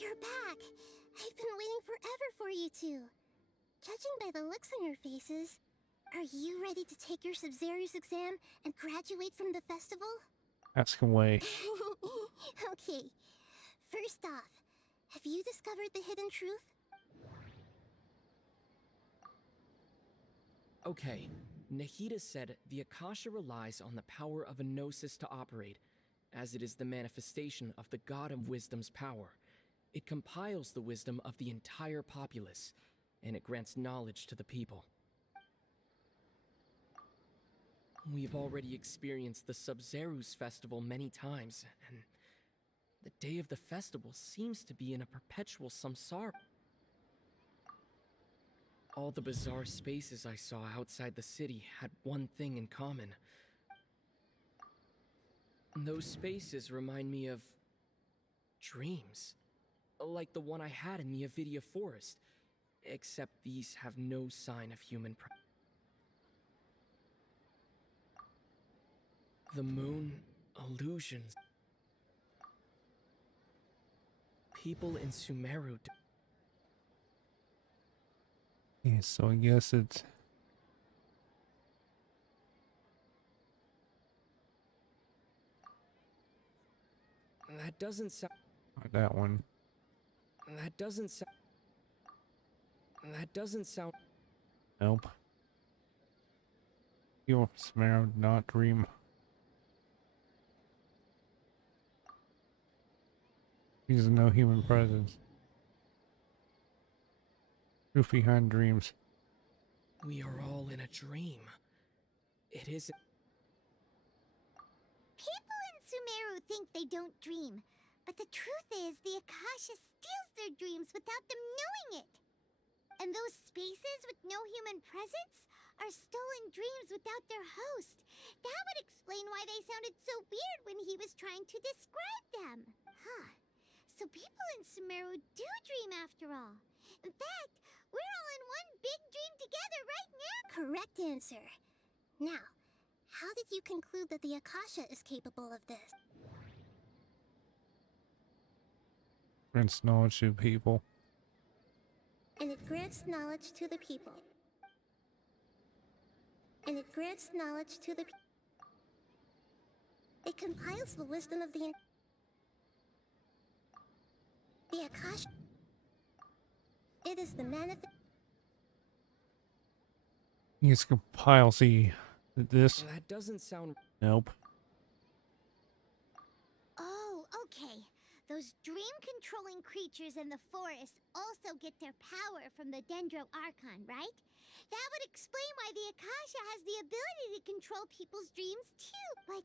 You're back! I've been waiting forever for you two. Judging by the looks on your faces, are you ready to take your Sub-Zeros exam and graduate from the festival? Ask away. Okay. First off, have you discovered the hidden truth? Okay, Nahida said the Akasha relies on the power of a gnosis to operate, as it is the manifestation of the God of Wisdom's power. It compiles the wisdom of the entire populace, and it grants knowledge to the people. We've already experienced the Sub-Zeros festival many times, and the day of the festival seems to be in a perpetual samsara. All the bizarre spaces I saw outside the city had one thing in common. Those spaces remind me of dreams. Like the one I had in the Avidia Forest, except these have no sign of human presence. The moon, illusions. People in Sumeru. Yeah, so I guess it's... That doesn't sound... Not that one. That doesn't sound... That doesn't sound... Nope. Your Sumeru did not dream. There's no human presence. Truth behind dreams. We are all in a dream. It isn't... People in Sumeru think they don't dream, but the truth is the Akasha steals their dreams without them knowing it. And those spaces with no human presence are stolen dreams without their host. That would explain why they sounded so weird when he was trying to describe them. Huh. So people in Sumeru do dream after all. In fact, we're all in one big dream together right now. Correct answer. Now, how did you conclude that the Akasha is capable of this? Grants knowledge to people. And it grants knowledge to the people. And it grants knowledge to the people. It compiles the wisdom of the Akasha. It is the manifest. It's compile. See this? That doesn't sound. Nope. Oh, okay. Those dream-controlling creatures in the forest also get their power from the Dendro Archon, right? That would explain why the Akasha has the ability to control people's dreams too. But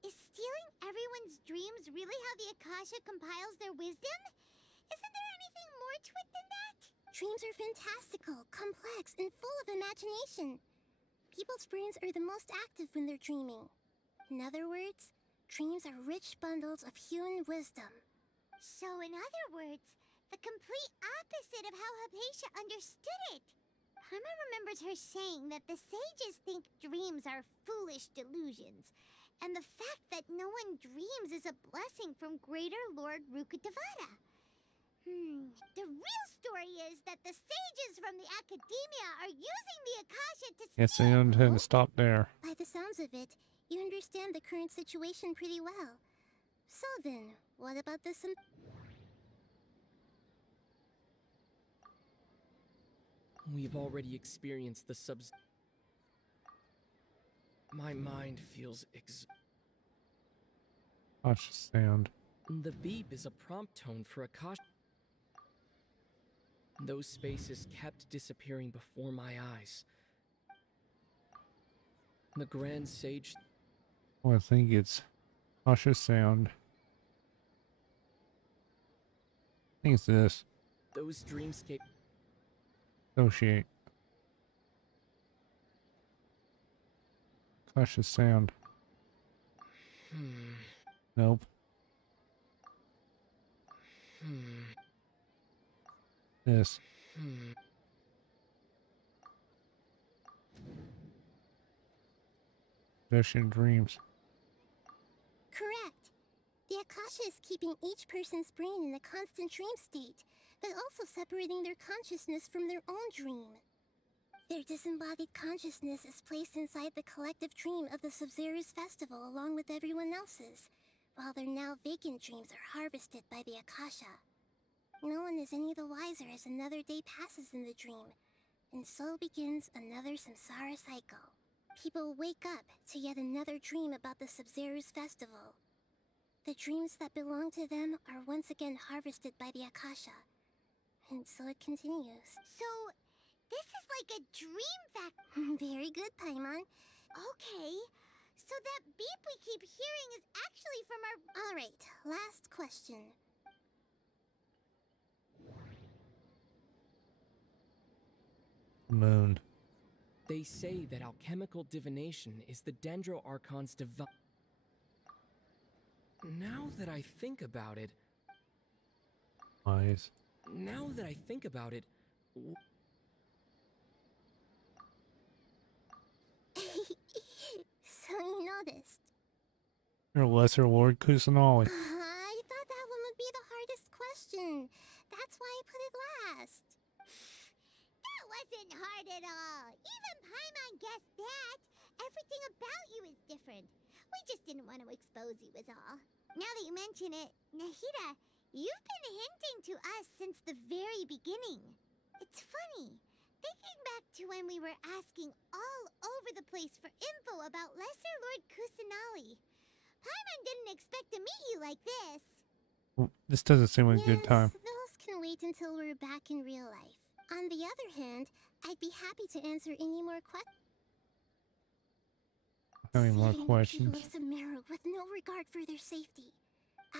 is stealing everyone's dreams really how the Akasha compiles their wisdom? Isn't there anything more to it than that? Dreams are fantastical, complex, and full of imagination. People's brains are the most active when they're dreaming. In other words, dreams are rich bundles of human wisdom. So in other words, the complete opposite of how Hypatia understood it. Paimon remembers her saying that the sages think dreams are foolish delusions, and the fact that no one dreams is a blessing from Greater Lord Rukkhadevata. The real story is that the sages from the Academia are using the Akasha to Yes, I intend to stop there. By the sounds of it, you understand the current situation pretty well. So then, what about this? We've already experienced the subs. My mind feels Cautious sound. The beep is a prompt tone for Akasha. Those spaces kept disappearing before my eyes. The Grand Sage. Oh, I think it's cautious sound. I think it's this. Those dreamscape. Associate. Cautious sound. Nope. This. Vision dreams. Correct. The Akasha is keeping each person's brain in a constant dream state, but also separating their consciousness from their own dream. Their disembodied consciousness is placed inside the collective dream of the Sub-Zero's festival along with everyone else's, while their now vacant dreams are harvested by the Akasha. No one is any the wiser as another day passes in the dream, and so begins another samsara cycle. People wake up to yet another dream about the Sub-Zero's festival. The dreams that belong to them are once again harvested by the Akasha, and so it continues. So, this is like a dream Very good, Paimon. Okay, so that beep we keep hearing is actually from our... Alright, last question. Moon. They say that alchemical divination is the Dendro Archon's divine. Now that I think about it. Eyes. Now that I think about it. So you noticed. Your lesser Lord Kusanali. I thought that one would be the hardest question. That's why I put it last. That wasn't hard at all. Even Paimon guessed that. Everything about you is different. We just didn't want to expose you is all. Now that you mention it, Nahida, you've been hinting to us since the very beginning. It's funny. Thinking back to when we were asking all over the place for info about Lesser Lord Kusanali. Paimon didn't expect to meet you like this. Well, this doesn't seem like a good time. Those can wait until we're back in real life. On the other hand, I'd be happy to answer any more questions. Any more questions? People of Sumeru with no regard for their safety.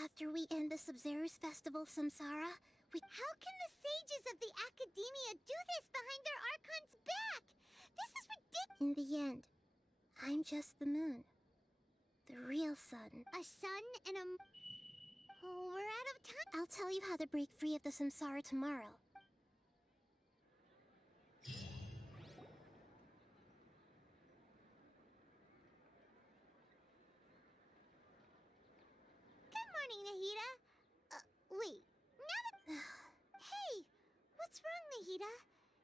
After we end the Sub-Zero's festival Samsara, How can the sages of the Academia do this behind their Archon's back? This is ridiculous! In the end, I'm just the moon. The real sun. A sun and a... Oh, we're out of time. I'll tell you how to break free of the samsara tomorrow. Good morning, Nahida. Wait. Now that... Hey, what's wrong, Nahida?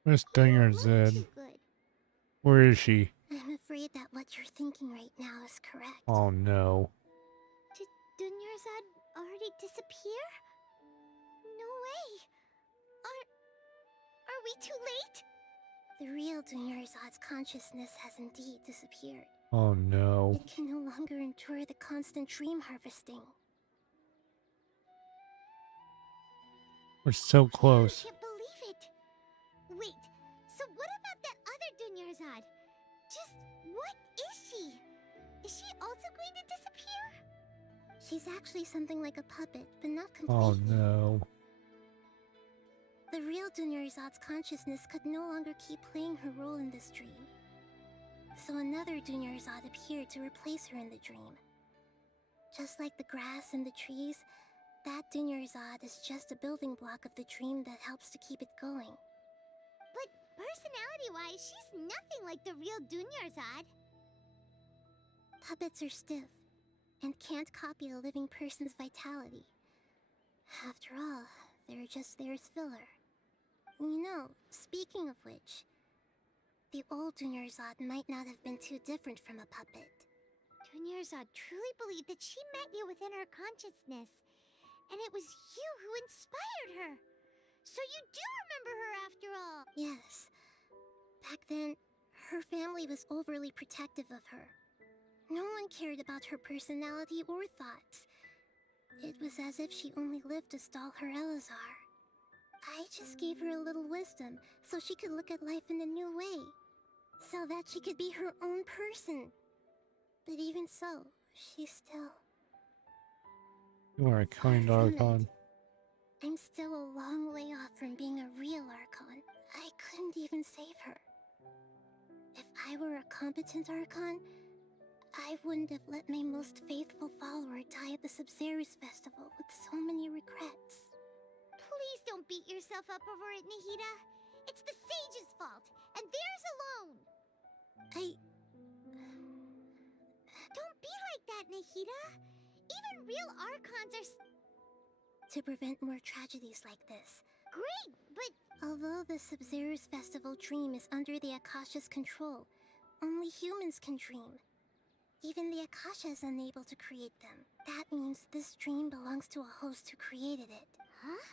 Miss Dinger said, Too good. where is she? I'm afraid that what you're thinking right now is correct. Oh no. Did Dunyarzad already disappear? No way. Are we too late? The real Dunyarzad's consciousness has indeed disappeared. Oh no. It can no longer endure the constant dream harvesting. We're so close. I can't believe it. Wait, so what about that other Dunyarzad? Just what is she? Is she also going to disappear? She's actually something like a puppet, but not Oh completely. no. The real Dunyarzad's consciousness could no longer keep playing her role in this dream. So another Dunyarzad appeared to replace her in the dream. Just like the grass and the trees, that Dunyarzad is just a building block of the dream that helps to keep it going. But personality-wise, she's nothing like the real Dunyarzad. Puppets are stiff and can't copy a living person's vitality. After all, they're just there as filler. You know, speaking of which, the old Dunyarzad might not have been too different from a puppet. Dunyarzad truly believed that she met you within her consciousness, and it was you who inspired her. So you do remember her after all. Yes. Back then, her family was overly protective of her. No one cared about her personality or thoughts. It was as if she only lived to stall her Elazar. I just gave her a little wisdom so she could look at life in a new way. So that she could be her own person. But even so, she's still... You are a kind Archon. I'm still a long way off from being a real Archon. I couldn't even save her. If I were a competent Archon, I wouldn't have let my most faithful follower die at the Sub-Zerus festival with so many regrets. Please don't beat yourself up over it, Nahida. It's the sage's fault, and theirs alone. Don't be like that, Nahida. Even real Archons are... To prevent more tragedies like this. Great, but... Although the Sub-Zerus festival dream is under the Akasha's control, only humans can dream. Even the Akasha is unable to create them. That means this dream belongs to a host who created it. Huh?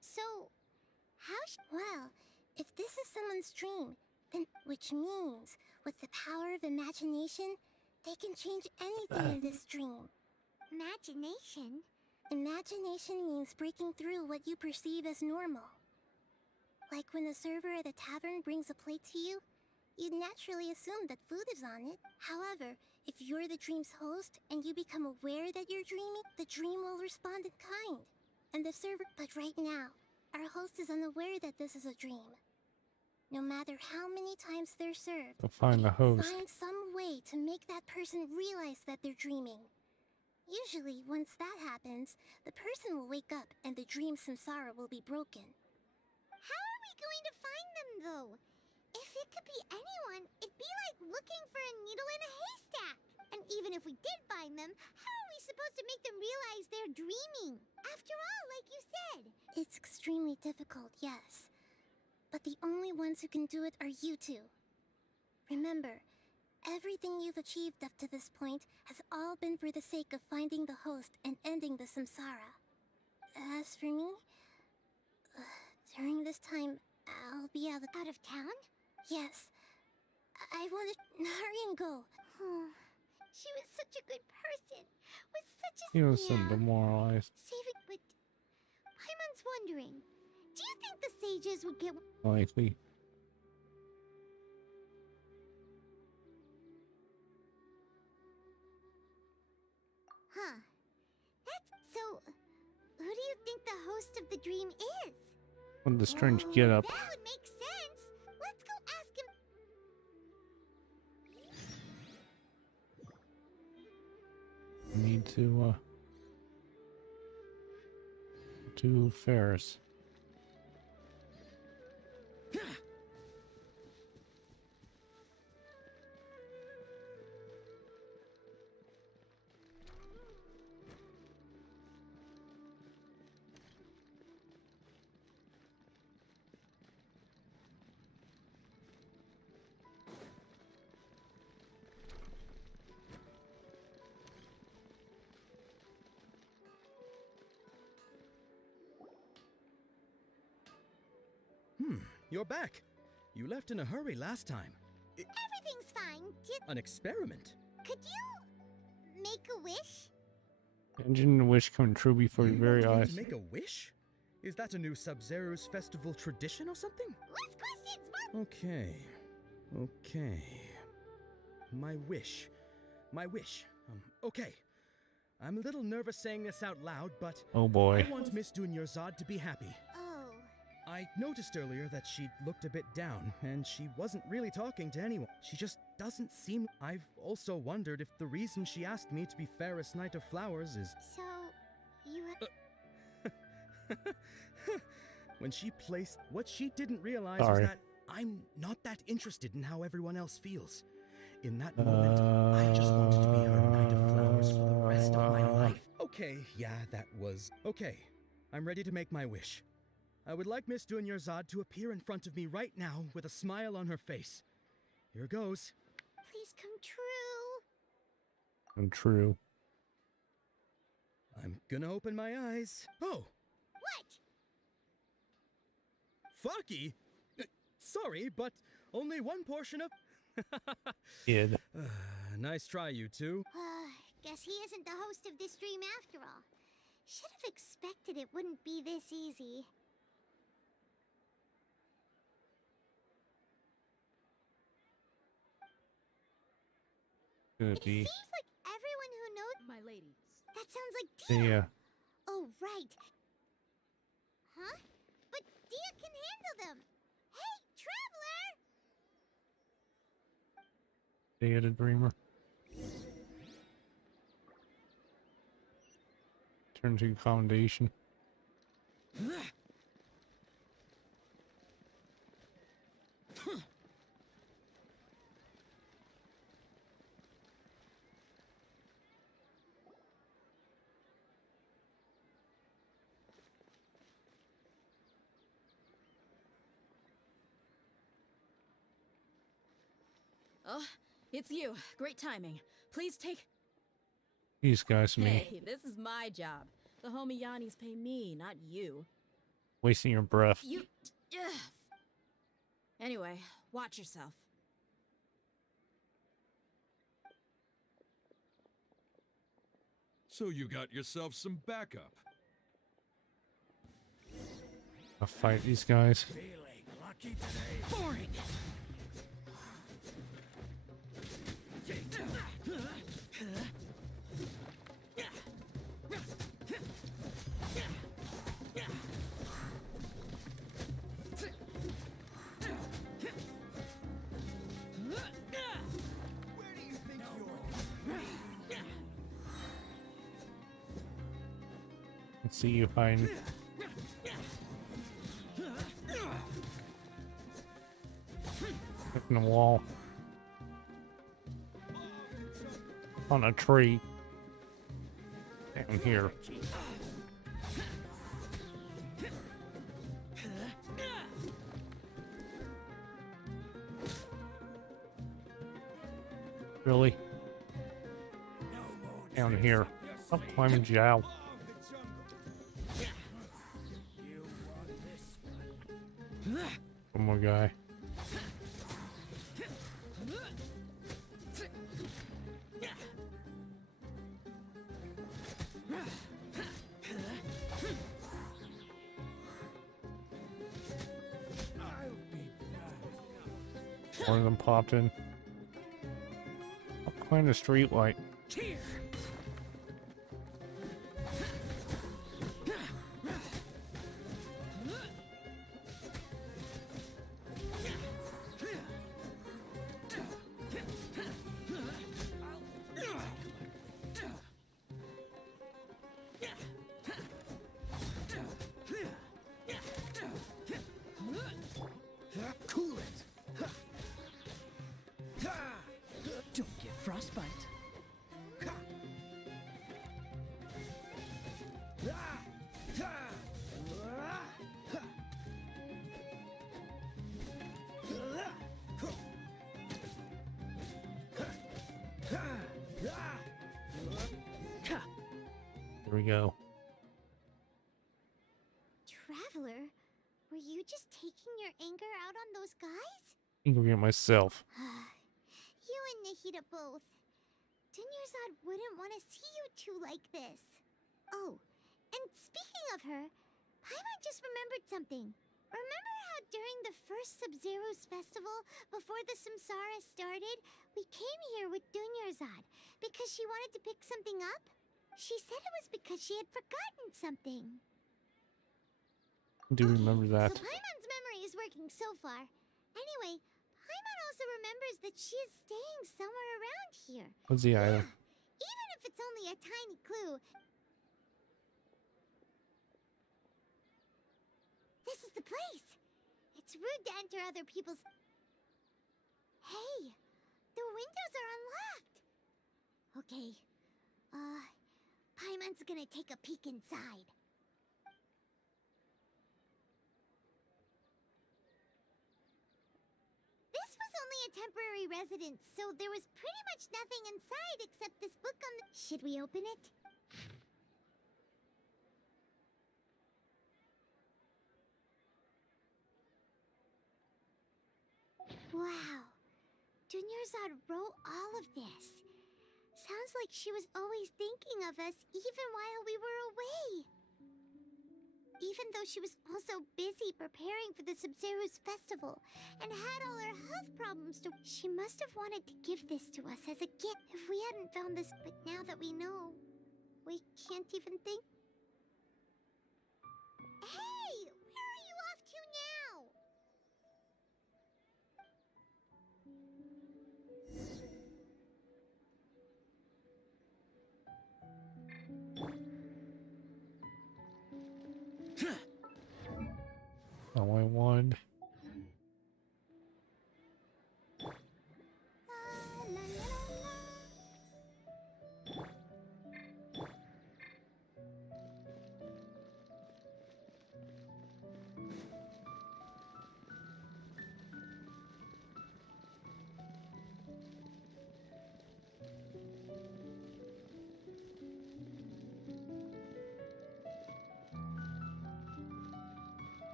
So, Well, if this is someone's dream, then... Which means, with the power of imagination, they can change anything in this dream. Imagination? Imagination means breaking through what you perceive as normal. Like when a server at a tavern brings a plate to you, you'd naturally assume that food is on it. However, if you're the dream's host and you become aware that you're dreaming, the dream will respond in kind. And the server... But right now, our host is unaware that this is a dream. No matter how many times they're served, To find the host. find some way to make that person realize that they're dreaming. Usually, once that happens, the person will wake up and the dream samsara will be broken. How are we going to find them, though? If it could be anyone, it'd be like looking for a needle in a haystack. And even if we did find them, how are we supposed to make them realize they're dreaming? After all, like you said. It's extremely difficult, yes. But the only ones who can do it are you two. Remember, everything you've achieved up to this point has all been for the sake of finding the host and ending the samsara. As for me, during this time, I'll be out of town? Yes. I want to hurry and go. She was such a good person. Was such a... He was so demoralized. Saving... But... Paimon's wondering, do you think the sages would get... Likely. Huh. That's... So... Who do you think the host of the dream is? What the strange get up. That would make sense. Let's go ask him. need to Ferris. You're back. You left in a hurry last time. Everything's fine. An experiment? Could you make a wish? Engine and wish come true before your very want me eyes. to make a wish? Is that a new Sub-Zero's festival tradition or something? Less questions, Mom! Okay. My wish. Okay. I'm a little nervous saying this out loud, but Oh boy. I want Miss Dunyarzad to be happy. Oh. I noticed earlier that she looked a bit down, and she wasn't really talking to anyone. She just doesn't seem... I've also wondered if the reason she asked me to be Fairest Knight of Flowers is... So, you have... When she placed... What she didn't realize Sorry. was that I'm not that interested in how everyone else feels. In that moment, I just wanted to be her Knight of Flowers for the rest of my life. Okay, yeah, that was... Okay, I'm ready to make my wish. I would like Miss Dunyarzad to appear in front of me right now with a smile on her face. Here goes. Please come true. And true. I'm gonna open my eyes. Oh! What? Fucky? Sorry, but only one portion of... Kid. Nice try, you two. Guess he isn't the host of this stream after all. Should have expected it wouldn't be this easy. Could be. Seems like everyone who knows... My ladies. That sounds like Dia! Yeah. Oh, right. Huh? But Dia can handle them! Hey, Traveler! Dia the Dreamer. Turn to accommodation. Oh, it's you. Great timing. Please take... These guys, me. Hey, this is my job. The homie Yannis pay me, not you. Wasting your breath. You... Ugh. Anyway, watch yourself. So you got yourself some backup. I'll fight these guys. Feeling lucky today. Boring! Let's see you hiding. Hitting the wall. On a tree. Down here. Really? Down here. Stop climbing Jow. One more guy. One of them popped in. I'll climb the street light. Here we go. Traveler, were you just taking your anger out on those guys? Angry at myself. You and Nahida both. Dunyarzad wouldn't want to see you two like this. Oh, and speaking of her, Paimon just remembered something. Remember how during the first Sub-Zero's festival, before the Samsara started, we came here with Dunyarzad because she wanted to pick something up? She said it was because she had forgotten something. I do remember that. So Paimon's memory is working so far. Anyway, Paimon also remembers that she is staying somewhere around here. What's the item? Even if it's only a tiny clue. This is the place. It's rude to enter other people's... Hey, the windows are unlocked. Okay, Paimon's gonna take a peek inside. This was only a temporary residence, so there was pretty much nothing inside except this book on the... Should we open it? Wow. Dunyarzad wrote all of this. Sounds like she was always thinking of us even while we were away. Even though she was also busy preparing for the Sub-Zero's festival and had all her health problems to... She must have wanted to give this to us as a gift if we hadn't found this, but now that we know, we can't even think... Hey! Where are you off to now? Oh, I won.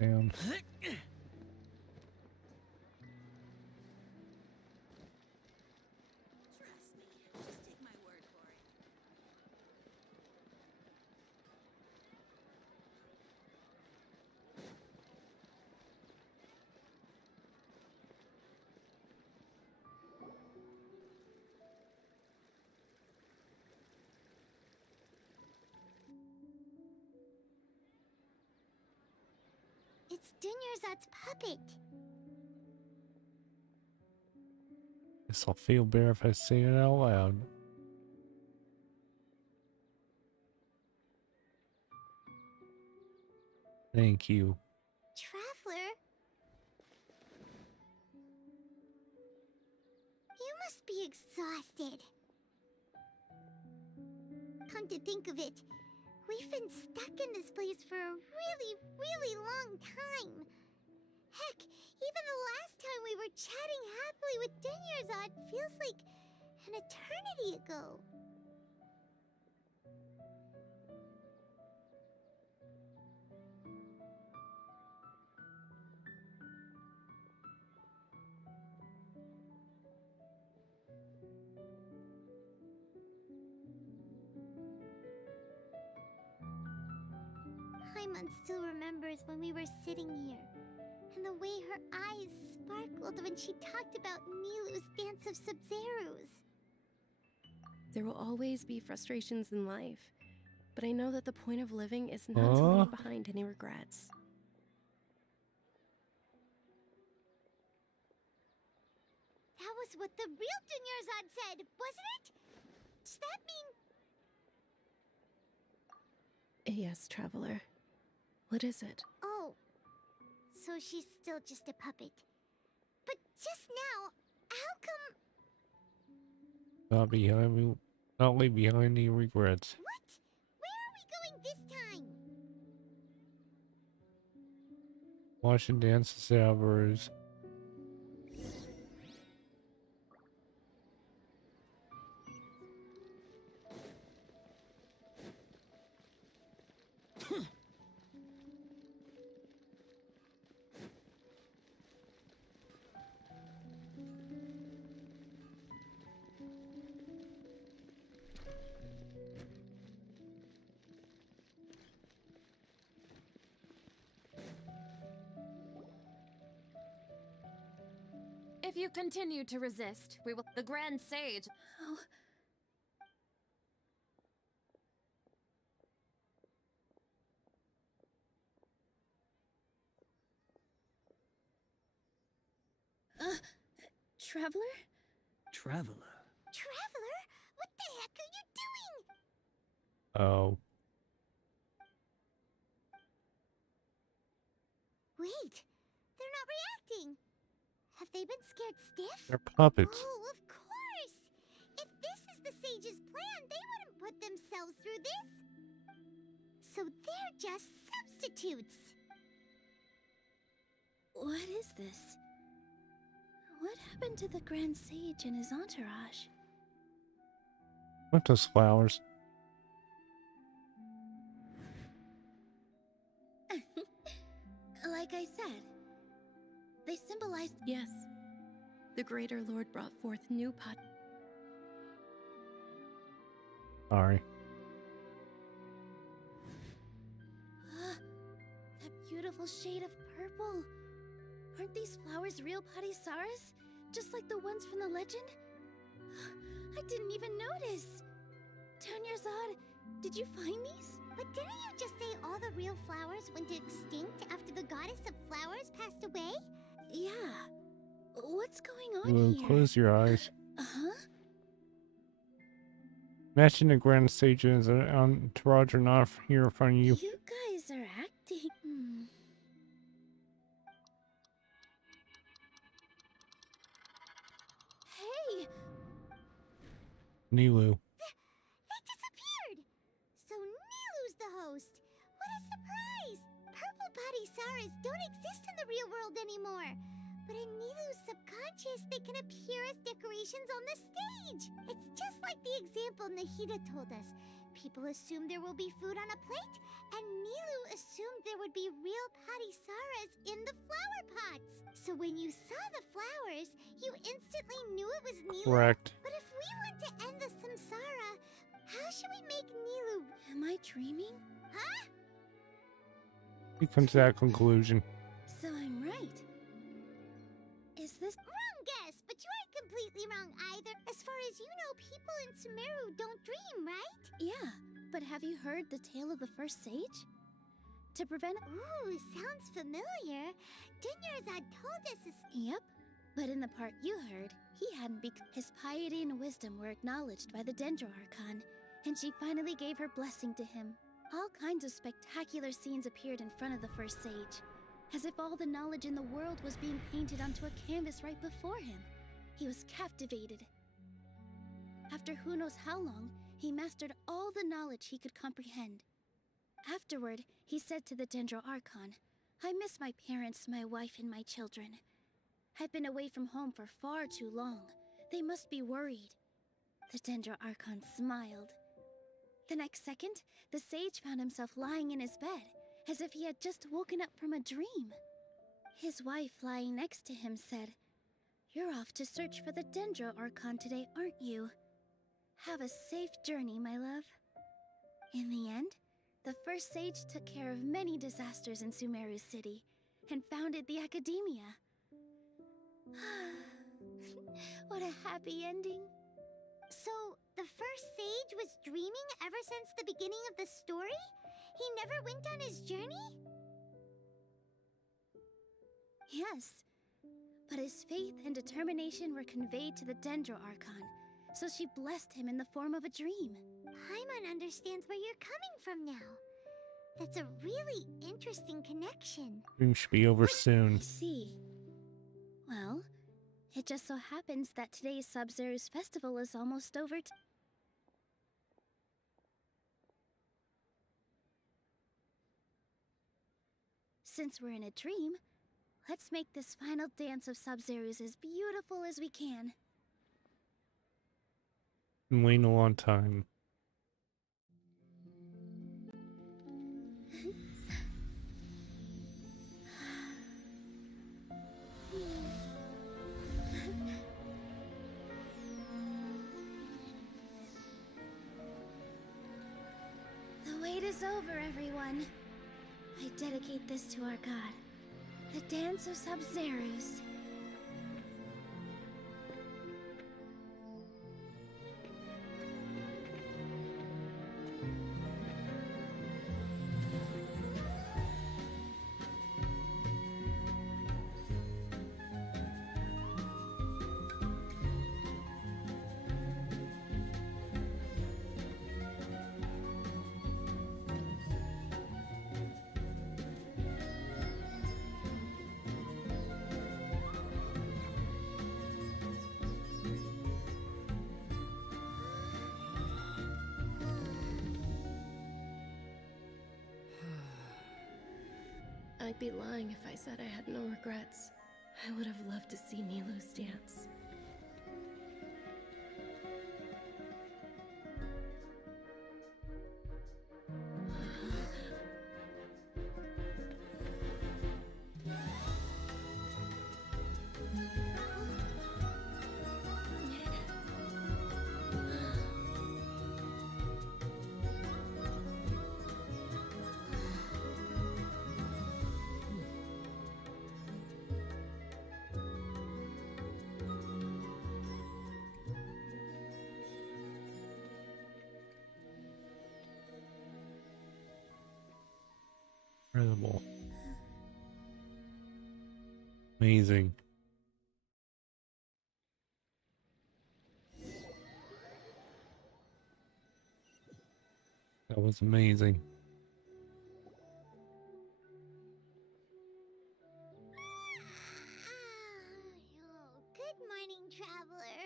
Damn. Trust me, just take my word for it. It's Dunyarzad's puppet. Guess I'll feel better if I say it out loud. Thank you. Traveler? You must be exhausted. Come to think of it, we've been stuck in this place for a really, really long time. Heck, even the last time we were chatting happily with Dunyarzad feels like an eternity ago. Paimon still remembers when we were sitting here, and the way her eyes sparkled when she talked about Nilu's Dance of Sub-Zeros. There will always be frustrations in life, but I know that the point of living is not to leave behind any regrets. That was what the real Dunyarzad said, wasn't it? Does that mean... Yes, Traveler. What is it? Oh, so she's still just a puppet. But just now, how come... Not leave behind any regrets. What? Where are we going this time? Watch and dance to Salvers. If you continue to resist, we will. The Grand Sage. Oh. Traveler? Traveler. Traveler? What the heck are you doing? Oh. Wait, they're not reacting. Have they been scared stiff? They're puppets. Oh, of course. If this is the sage's plan, they wouldn't put themselves through this. So they're just substitutes. What is this? What happened to the Grand Sage and his entourage? What those flowers? Like I said, they symbolized. Yes. The Greater Lord brought forth new pot. Sorry. That beautiful shade of purple. Aren't these flowers real Padisaras? Just like the ones from the legend? I didn't even notice. Tanyarzad, did you find these? But didn't you just say all the real flowers went extinct after the goddess of flowers passed away? Yeah. What's going on Well, here? close your eyes. Uh-huh. Imagine the Grand Sage and his entourage are not here in front of you. You guys are acting. Hey! Nilu. They disappeared! So Nilu's the host. What a surprise! Purple Padisaras don't exist in the real world anymore. But in Nilu's subconscious, they can appear as decorations on the stage. It's just like the example Nahida told us. People assumed there will be food on a plate, and Nilu assumed there would be real Padisaras in the flower pots. So when you saw the flowers, you instantly knew it was Nilu. Correct. But if we want to end the samsara, how should we make Nilu? Am I dreaming? Huh? You come to that conclusion. So I'm right. Is this... Wrong guess, but you aren't completely wrong either. As far as you know, people in Sumeru don't dream, right? Yeah, but have you heard the tale of the first sage? To prevent... Ooh, sounds familiar. Dunyarzad told us this... Yep, but in the part you heard, he hadn't his piety and wisdom were acknowledged by the Dendro Archon, and she finally gave her blessing to him. All kinds of spectacular scenes appeared in front of the first sage, as if all the knowledge in the world was being painted onto a canvas right before him. He was captivated. After who knows how long, he mastered all the knowledge he could comprehend. Afterward, he said to the Dendro Archon, "I miss my parents, my wife, and my children. I've been away from home for far too long. They must be worried." The Dendro Archon smiled. The next second, the sage found himself lying in his bed, as if he had just woken up from a dream. His wife, lying next to him, said, "You're off to search for the Dendro Archon today, aren't you? Have a safe journey, my love." In the end, the first sage took care of many disasters in Sumeru City and founded the Academia. What a happy ending. So, the first sage was dreaming ever since the beginning of the story? He never went on his journey? Yes, but his faith and determination were conveyed to the Dendro Archon, so she blessed him in the form of a dream. Paimon understands where you're coming from now. That's a really interesting connection. Dream should be over soon. I see. Well, it just so happens that today's Sub-Zero's festival is almost over. Since we're in a dream, Let's make this final dance of Sub-Zeros as beautiful as we can. Been waiting a long time. The wait is over, everyone. I dedicate this to our god, the dance of Sub-Zeros. I'd be lying if I said I had no regrets. I would have loved to see Nilou's dance. Incredible. Amazing. That was amazing. Good morning, traveler.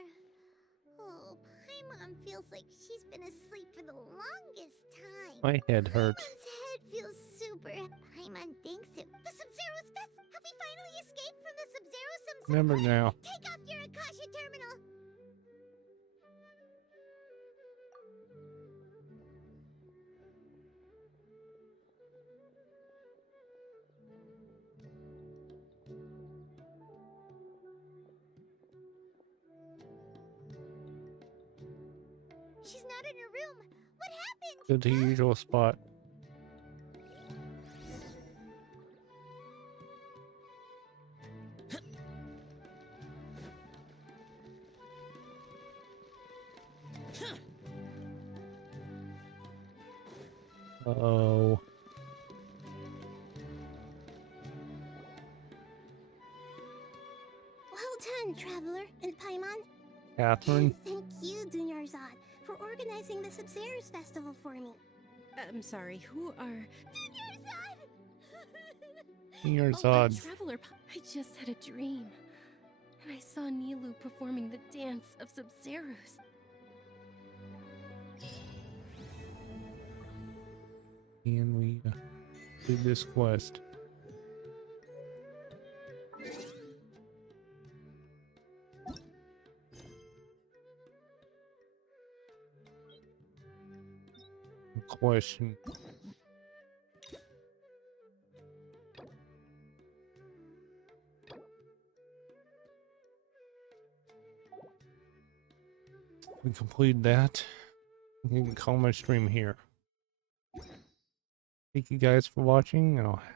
Oh, Paimon feels like she's been asleep for the longest time. My head hurts. Paimon's head feels super. Paimon thinks it. The Sub-Zero's fest. Have we finally escaped from the Sub-Zero some? Remember now. Take off your Akasha terminal. She's not in her room. What happened? To the usual spot. Uh-oh. Well done, traveler and Paimon. Catherine? Thank you, Dunyarzad, for organizing the Sub-Zero's festival for me. I'm sorry, who are... Your Oh, Zod. Traveler, I just had a dream. And I saw Nilou performing the dance of Sub-Zeros. And we did this quest. Question. We completed that. You can call my stream here. Thank you guys for watching, and I'll have